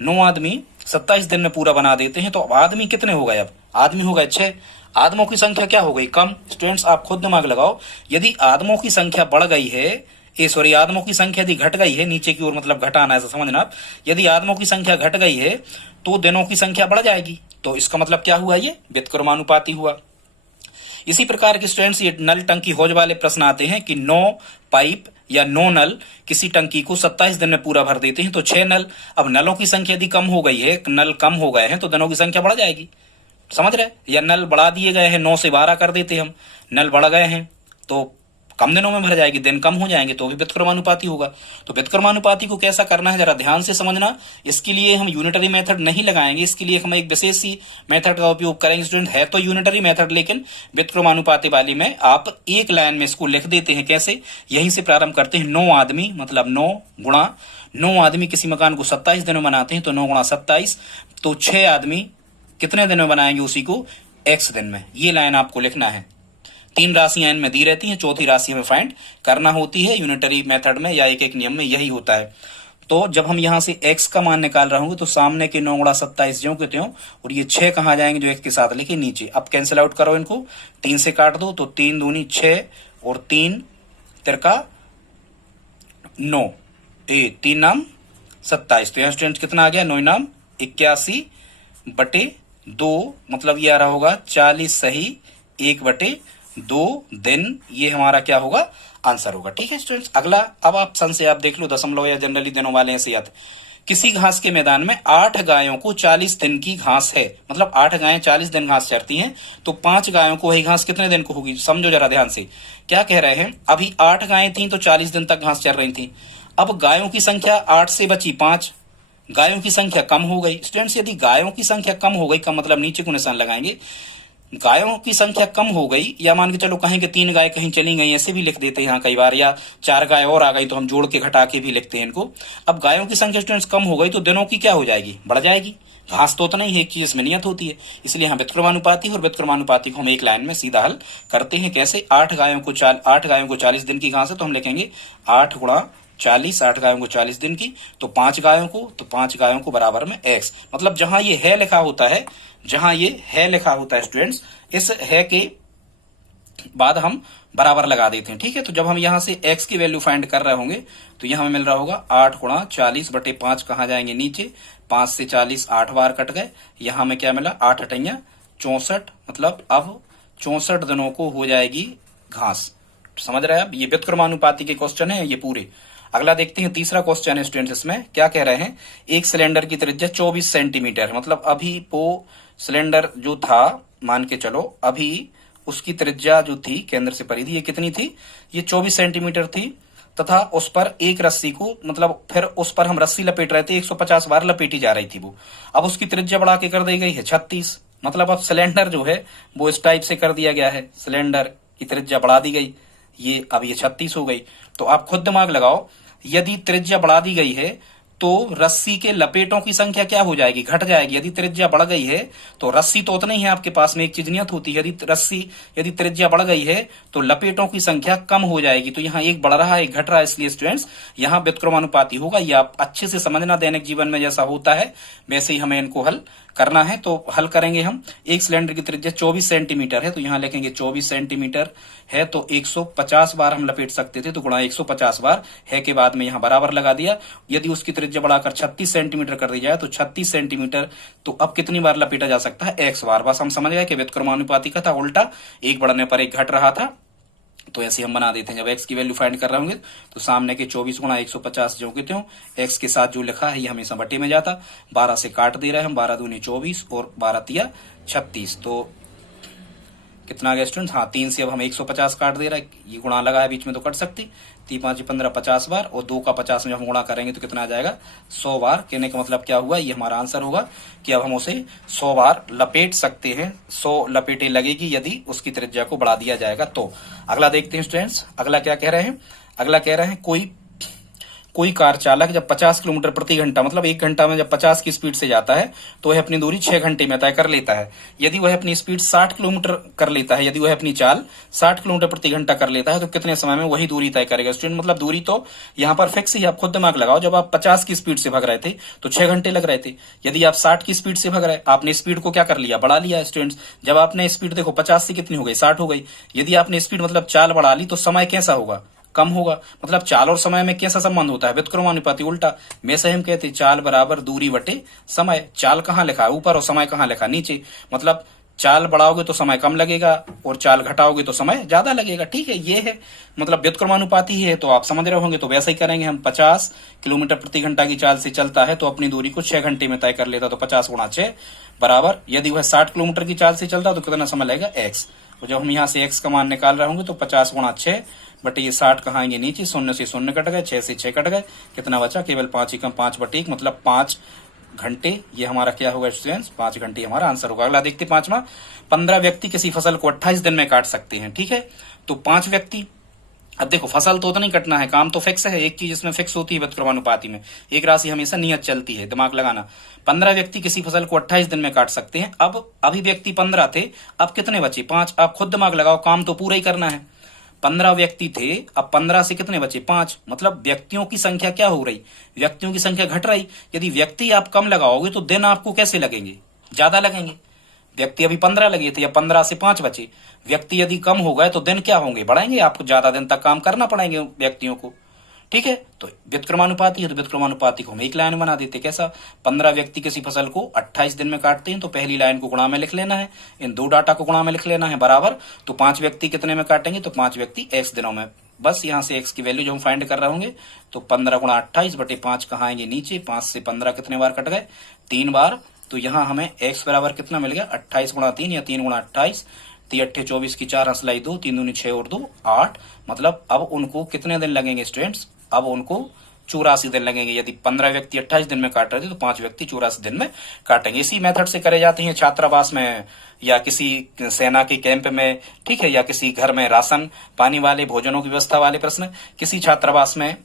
9 आदमी 27 दिन में पूरा बना देते हैं तो अब आदमी कितने हो गए, अब आदमी हो गए 6। आदमों की संख्या क्या हो गई, कम। स्टूडेंट्स आप खुद दिमाग लगाओ, यदि आदमों की संख्या बढ़ गई है, सॉरी आदमों की संख्या यदि घट गई है, नीचे की ओर मतलब घटाना ऐसा समझना आप, यदि आदमों की संख्या घट गई है तो दिनों की संख्या बढ़ जाएगी। तो इसका मतलब क्या हुआ, ये व्युत्क्रमानुपाती हुआ। इसी प्रकार के स्टूडेंट्स ये नल टंकी हौज वाले प्रश्न आते हैं कि 9 पाइप या 9 नल किसी टंकी को 27 दिन में पूरा भर देते हैं तो 6 नल। अब नलों की संख्या यदि कम हो गई है, नल कम हो गए हैं तो दिनों की संख्या बढ़ जाएगी, समझ रहे। या नल बढ़ा दिए गए हैं, 9 से 12 कर देते हम, नल बढ़ गए हैं तो कम दिनों में भर जाएगी, दिन कम हो जाएंगे तो भी व्युत्क्रमानुपाती होगा। तो व्युत्क्रमानुपाती को कैसा करना है जरा ध्यान से समझना। इसके लिए हम यूनिटरी मेथड नहीं लगाएंगे, इसके लिए हम एक विशेष सी मेथड का उपयोग करेंगे। स्टूडेंट है तो यूनिटरी मेथड, लेकिन व्युत्क्रमानुपाती वाली में आप एक लाइन में इसको लिख देते हैं। कैसे, यहीं से प्रारंभ करते हैं। 9 आदमी मतलब 9 गुणा 9 आदमी किसी मकान को 27 दिन में बनाते हैं तो 9 गुणा 27, तो 6 आदमी कितने दिन में बनाएंगे उसी को, x दिन में। ये लाइन आपको लिखना है। 3 राशियां इनमें दी रहती हैं, चौथी राशि हमें फाइंड करना होती है यूनिटरी मेथड में, या एक एक नियम में यही होता है। तो जब हम यहां से x का मान निकाल रहे होंगे तो सामने के 9 गुणा 27 ज्यों के त्यों, और ये 6 कहाँ जाएंगे जो x के साथ लेके नीचे। अब कैंसिल आउट करो इनको, 3 से काट दो तो 3 दूनी 6 और 3 तिरका 9, 3 नाम 27। तो यहाँ स्टूडेंट कितना आ गया, 9 नाम 81 बटे 2, मतलब ये आ रहा होगा 40 सही 1/2 दिन, ये हमारा क्या होगा, आंसर होगा। ठीक है स्टूडेंट्स, अगला अब आप सन से आप देख लो, दशमलव या जनरली दिनों वाले ऐसे याद। किसी घास के मैदान में 8 गायों को 40 दिन की घास है, मतलब 8 गायें 40 दिन घास चरती हैं, तो 5 गायों को वही घास कितने दिन को होगी। समझो जरा ध्यान से, क्या कह रहे हैं, अभी 8 गायें थी तो 40 दिन तक घास चर रही थी। अब गायों की संख्या 8 से बची 5, गायों की संख्या कम हो गई। स्टूडेंट्स यदि गायों की संख्या कम हो गई का मतलब नीचे को निशान लगाएंगे, गायों की संख्या कम हो गई, या मान के चलो कहें कि 3 गाय कहीं चली गई, ऐसे भी लिख देते हैं यहाँ कई बार, या 4 गाय और आ गई तो हम जोड़ के घटा के भी लिखते हैं इनको। अब गायों की संख्या स्टूडेंट्स कम हो गई तो दिनों की क्या हो जाएगी, बढ़ जाएगी। घास तो उतना ही है, एक चीज इसमें नियत होती है, इसलिए यहाँ व्युत्क्रमानुपाती और व्युत्क्रमानुपाती को हम एक लाइन में सीधा हल करते हैं। कैसे, 8 गायों को 40 दिन की घास है तो हम लिखेंगे 8 गुणा 40, 8 गायों को 40 दिन की, तो 5 गायों को, तो 5 गायों को बराबर में x। मतलब जहां ये है लिखा होता है, जहां ये है लिखा होता है स्टूडेंट्स, इस है के बाद हम बराबर लगा देते हैं। ठीक है, तो जब हम यहां से x की वैल्यू फाइंड कर रहे होंगे तो यहां हमें मिल रहा होगा 8 गुणा 40 बटे 5 कहाँ जाएंगे नीचे, 5 से 40 8 बार कट गए, यहां हमें क्या मिला 8 अठैया 64, मतलब अब 64 दिनों को हो जाएगी घास। समझ रहे हैं आप, ये व्युत्क्रमानुपाती के क्वेश्चन है ये पूरे। अगला देखते हैं, तीसरा क्वेश्चन है स्टूडेंट्स, इसमें क्या कह रहे हैं, एक सिलेंडर की त्रिज्या 24 सेंटीमीटर है। मतलब अभी वो सिलेंडर जो था, मान के चलो अभी उसकी त्रिज्या जो थी केंद्र से परिधि, ये कितनी थी, ये 24 सेंटीमीटर थी, तथा उस पर एक रस्सी को, मतलब फिर उस पर हम रस्सी लपेट रहे थे, 150 बार लपेटी जा रही थी वो। अब उसकी त्रिज्या बढ़ा के कर दी गई है 36। मतलब अब सिलेंडर जो है वो इस टाइप से कर दिया गया है, सिलेंडर की त्रिज्या बढ़ा दी गई, ये अब ये 36 हो गई। तो आप खुद दिमाग लगाओ, यदि त्रिज्या बढ़ा दी गई है तो रस्सी के लपेटों की संख्या क्या हो जाएगी, घट जाएगी। यदि त्रिज्या बढ़ गई है तो रस्सी तो उतनी ही है आपके पास में, एक चीज नियत होती है, यदि त्रिज्या बढ़ गई है तो लपेटों की संख्या कम हो जाएगी। तो यहाँ एक बढ़ रहा है एक घट रहा है, इसलिए स्टूडेंट्स यहाँ व्युत्क्रमानुपाती होगा। ये आप अच्छे से समझना, दैनिक जीवन में जैसा होता है वैसे ही हमें इनको हल करना है। तो हल करेंगे हम, एक सिलेंडर की त्रिज्या 24 सेंटीमीटर है, तो यहाँ लिखेंगे 24 सेंटीमीटर है तो 150 बार हम लपेट सकते थे, तो गुणा 150 बार है के बाद में यहाँ बराबर लगा दिया। यदि उसकी त्रिज्या बढ़ाकर 36 सेंटीमीटर कर दी जाए तो 36 सेंटीमीटर, तो अब कितनी बार लपेटा जा सकता है, x बार। बस हम समझ गए कि व्युत्क्रमानुपाती का था उल्टा, एक बढ़ने पर एक घट रहा था। तो ऐसे हम बना देते हैं, जब x की वैल्यू फाइंड कर रहे होंगे तो सामने के 24 गुणा 150 जो कहते हो, x के साथ जो लिखा है ये हमेशा बटे में जाता, 12 से काट दे रहे हैं हम, 12 दूनी 24 और 12 तिया 36, तो कितना आ गया स्टूडेंट, हाँ 3 से अब हम 150 काट दे रहा है, ये गुणा लगा है बीच में तो कट सकती, 3 5 15 50 बार, और 2 का 50 में हम गुणा करेंगे तो कितना आ जाएगा 100 बार। कहने का मतलब क्या हुआ, ये हमारा आंसर होगा कि अब हम उसे 100 बार लपेट सकते हैं, 100 लपेटे लगेगी यदि उसकी त्रिज्या को बढ़ा दिया जाएगा तो। अगला देखते हैं स्टूडेंट्स, अगला क्या कह रहे हैं, अगला कह रहे हैं कोई कार चालक जब 50 किलोमीटर प्रति घंटा, मतलब 1 घंटा में जब 50 की स्पीड से जाता है तो वह अपनी दूरी 6 घंटे में तय कर लेता है। यदि वह अपनी स्पीड 60 किलोमीटर कर लेता है, यदि वह अपनी चाल 60 किलोमीटर प्रति घंटा कर लेता है तो कितने समय में वही दूरी तय करेगा। स्टूडेंट मतलब दूरी तो यहाँ पर फिक्स ही, आप खुद दिमाग लगाओ, जब आप 50 की स्पीड से भाग रहे थे तो 6 घंटे लग रहे थे, यदि आप 60 की स्पीड से भाग रहे, आपने स्पीड को क्या कर लिया, बढ़ा लिया। स्टूडेंट्स जब आपने स्पीड देखो 50 से कितनी हो गई, 60 हो गई, यदि आपने स्पीड मतलब चाल बढ़ा ली तो समय कैसा होगा, कम होगा। मतलब चाल और समय में कैसा संबंध होता है, व्युत्क्रमानुपाती उल्टा। में से हम कहते चाल बराबर दूरी बटे समय। चाल कहाँ लिखा है ऊपर और समय कहाँ लिखा नीचे, मतलब चाल बढ़ाओगे तो समय कम लगेगा और चाल घटाओगे तो समय ज्यादा लगेगा। ठीक है, ये है मतलब व्युत्क्रमानुपाती ही है, तो आप समझ रहे होंगे। तो वैसा ही करेंगे हम, 50 किलोमीटर प्रति घंटा की चाल से चलता है तो अपनी दूरी को 6 घंटे में तय कर लेता, तो 50 गुणा 6 बराबर, यदि वह 60 किलोमीटर की चाल से चलता तो कितना समय लगेगा x। तो जब हम यहाँ से x का मान निकाल रहे होंगे तो 50 गुणा 6 बटे ये 60 कहाँ आएंगे नीचे, 0 से 0 कट गए, 6 से 6 कट गए, कितना बचा, केवल 5 ही कम 5 बटे 1, मतलब 5 घंटे। ये हमारा क्या होगा स्टूडेंट्स, 5 घंटे हमारा आंसर होगा। अगला देखते 5वां, 15 व्यक्ति किसी फसल को 28 दिन में काट सकते हैं। ठीक है, तो 5 व्यक्ति, अब देखो फसल तो नहीं कटना है, काम तो फिक्स है। एक चीज इसमें फिक्स होती है व्युत्क्रमानुपाती में, एक राशि हमेशा नियत चलती है, दिमाग लगाना। 15 व्यक्ति किसी फसल को 28 दिन में काट सकते हैं। अब अभी व्यक्ति 15 थे, अब कितने बचे, 5। आप खुद दिमाग लगाओ, काम तो पूरा ही करना है। 15 व्यक्ति थे, अब 15 से कितने बचे, 5। मतलब व्यक्तियों की संख्या क्या हो रही, व्यक्तियों की संख्या घट रही। यदि व्यक्ति आप कम लगाओगे तो दिन आपको कैसे लगेंगे, ज्यादा लगेंगे। व्यक्ति अभी 15 लगे थे, या 15 से 5 बचे। व्यक्ति यदि कम हो गए तो दिन क्या होंगे, बढ़ाएंगे, आपको ज्यादा दिन तक काम करना पड़ेंगे व्यक्तियों को। ठीक है, तो व्युत्क्रमानुपाती है तो व्युत्क्रमानुपाती को हम एक लाइन बना देते, कैसा, 15 व्यक्ति किसी फसल को 28 दिन में काटते हैं तो पहली लाइन को गुणा में लिख लेना है, इन दो डाटा को गुणा में लिख लेना है बराबर। तो 5 व्यक्ति कितने में काटेंगे, तो 5 व्यक्ति x दिनों में। बस यहाँ से x की वैल्यू जो हम फाइंड कर रहे होंगे, तो 15 गुणा 28 बटे 5 कहाँ आएंगे नीचे, 5 से 15 कितने बार कट गए, 3 बार। तो यहाँ हमें x बराबर कितना मिल गया, 28 गुणा 3 या 3 गुणा 28, 3 24 की 4 हंसलाई 2, 3 दूनी 6 और 2 8। मतलब अब उनको कितने दिन लगेंगे स्टूडेंट्स, अब उनको 84 दिन लगेंगे। यदि 15 व्यक्ति 28 दिन में काट रहे थे तो 5 व्यक्ति 84 दिन में काटेंगे। इसी मेथड से करे जाते हैं छात्रावास में या किसी सेना के कैंप में, ठीक है, या किसी घर में राशन पानी वाले भोजनों की व्यवस्था वाले प्रश्न। किसी छात्रावास में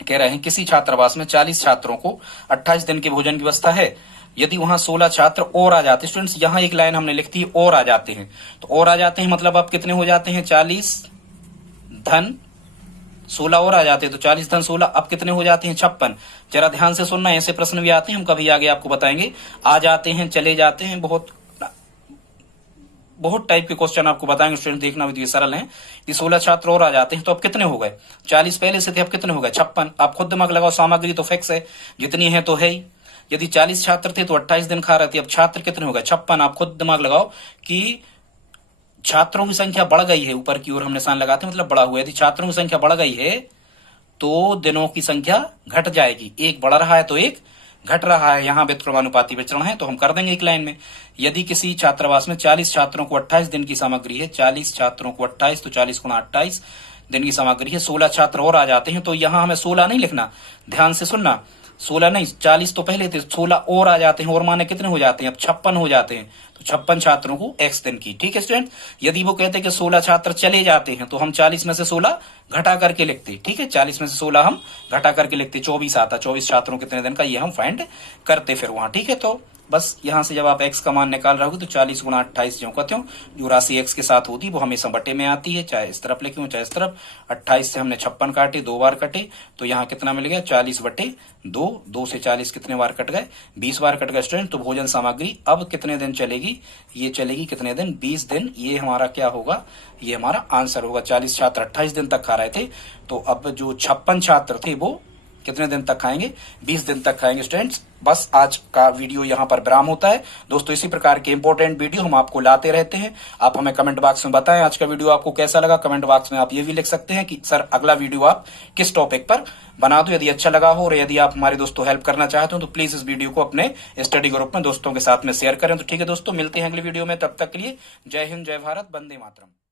कह रहे हैं, किसी छात्रावास में 40 छात्रों को 28 दिन की भोजन की व्यवस्था है। यदि वहां 16 छात्र और आ जाते, स्टूडेंट्स यहाँ एक लाइन हमने लिख दी, और आ जाते हैं, तो और आ जाते हैं मतलब अब कितने हो जाते हैं, 40 धन 16 और आ जाते हैं, तो 40 धन 16 अब कितने हो जाते हैं, 56। जरा ध्यान से सुनना, ऐसे प्रश्न भी आते हैं, हम कभी आगे आपको बताएंगे। आ जाते हैं, चले जाते हैं, बहुत टाइप के क्वेश्चन आपको बताएंगे स्टूडेंट, देखना भी सरल है। ये 16 छात्र और आ जाते हैं तो अब कितने हो गए, 40 पहले से थे, अब कितने हो गए, 56। आप खुद दिमाग लगाओ, सामग्री तो फिक्स है, जितनी है तो है ही। यदि 40 छात्र थे तो 28 दिन खा रहे थे, अब छात्र कितने हो गए, 56। आप खुद दिमाग लगाओ कि छात्रों की संख्या बढ़ गई है, ऊपर की ओर हम निशान लगाते हैं मतलब बढ़ा हुआ है। यदि छात्रों की संख्या बढ़ गई है तो दिनों की संख्या घट जाएगी। एक बढ़ रहा है तो एक घट रहा है, यहाँ व्युत्क्रमानुपाती विचरण है तो हम कर देंगे एक लाइन में। यदि किसी छात्रावास में 40 छात्रों को 28 दिन की सामग्री है, 40 छात्रों को 28 तो 40 गुणा 28 दिन की सामग्री है, 16 छात्र और आ जाते हैं तो यहाँ हमें 16 नहीं लिखना, ध्यान से सुनना, 16 नहीं, 40 तो पहले थे, 16 और आ जाते हैं, और माने कितने हो जाते हैं, अब 56 हो जाते हैं। तो 56 छात्रों को x दिन की। ठीक है स्टूडेंट, यदि वो कहते हैं कि 16 छात्र चले जाते हैं तो हम 40 में से 16 घटा करके लिखते। ठीक है, 40 में से 16 हम घटा करके लिखते, 24 आता, 24 छात्रों कितने दिन का ये हम फाइंड करते फिर वहां। ठीक है, तो बस यहां से जब आप x का मान निकाल रहे हो तो 40 गुणा 28 जो कहते हो, जो राशि x के साथ होती है वो हमेशा बटे में आती है, चाहे इस तरफ लिखे हो चाहे इस तरफ। 28 से हमने 56 काटे, 2 बार कटे, तो यहाँ कितना मिल गया 40 बटे 2, 2 से 40 कितने बार कट गए, 20 बार कट गए स्टूडेंट। तो भोजन सामग्री अब कितने दिन चलेगी, ये चलेगी कितने दिन, 20 दिन। ये हमारा क्या होगा, ये हमारा आंसर होगा। 40 छात्र 28 दिन तक खा रहे थे, तो अब जो 56 छात्र थे वो कितने दिन तक खाएंगे, 20 दिन तक खाएंगे स्टूडेंट्स। बस आज का वीडियो यहाँ पर विराम होता है दोस्तों। इसी प्रकार के इंपॉर्टेंट वीडियो हम आपको लाते रहते हैं। आप हमें कमेंट बॉक्स में बताएं आज का वीडियो आपको कैसा लगा। कमेंट बॉक्स में आप ये भी लिख सकते हैं कि सर अगला वीडियो आप किस टॉपिक पर बना दो, यदि अच्छा लगा हो। और यदि आप हमारे दोस्तों हेल्प करना चाहते हो तो प्लीज इस वीडियो को अपने स्टडी ग्रुप में दोस्तों के साथ में शेयर करें। तो ठीक है दोस्तों, मिलते हैं अगले वीडियो में, तब तक के लिए जय हिंद, जय भारत, वंदे मातरम।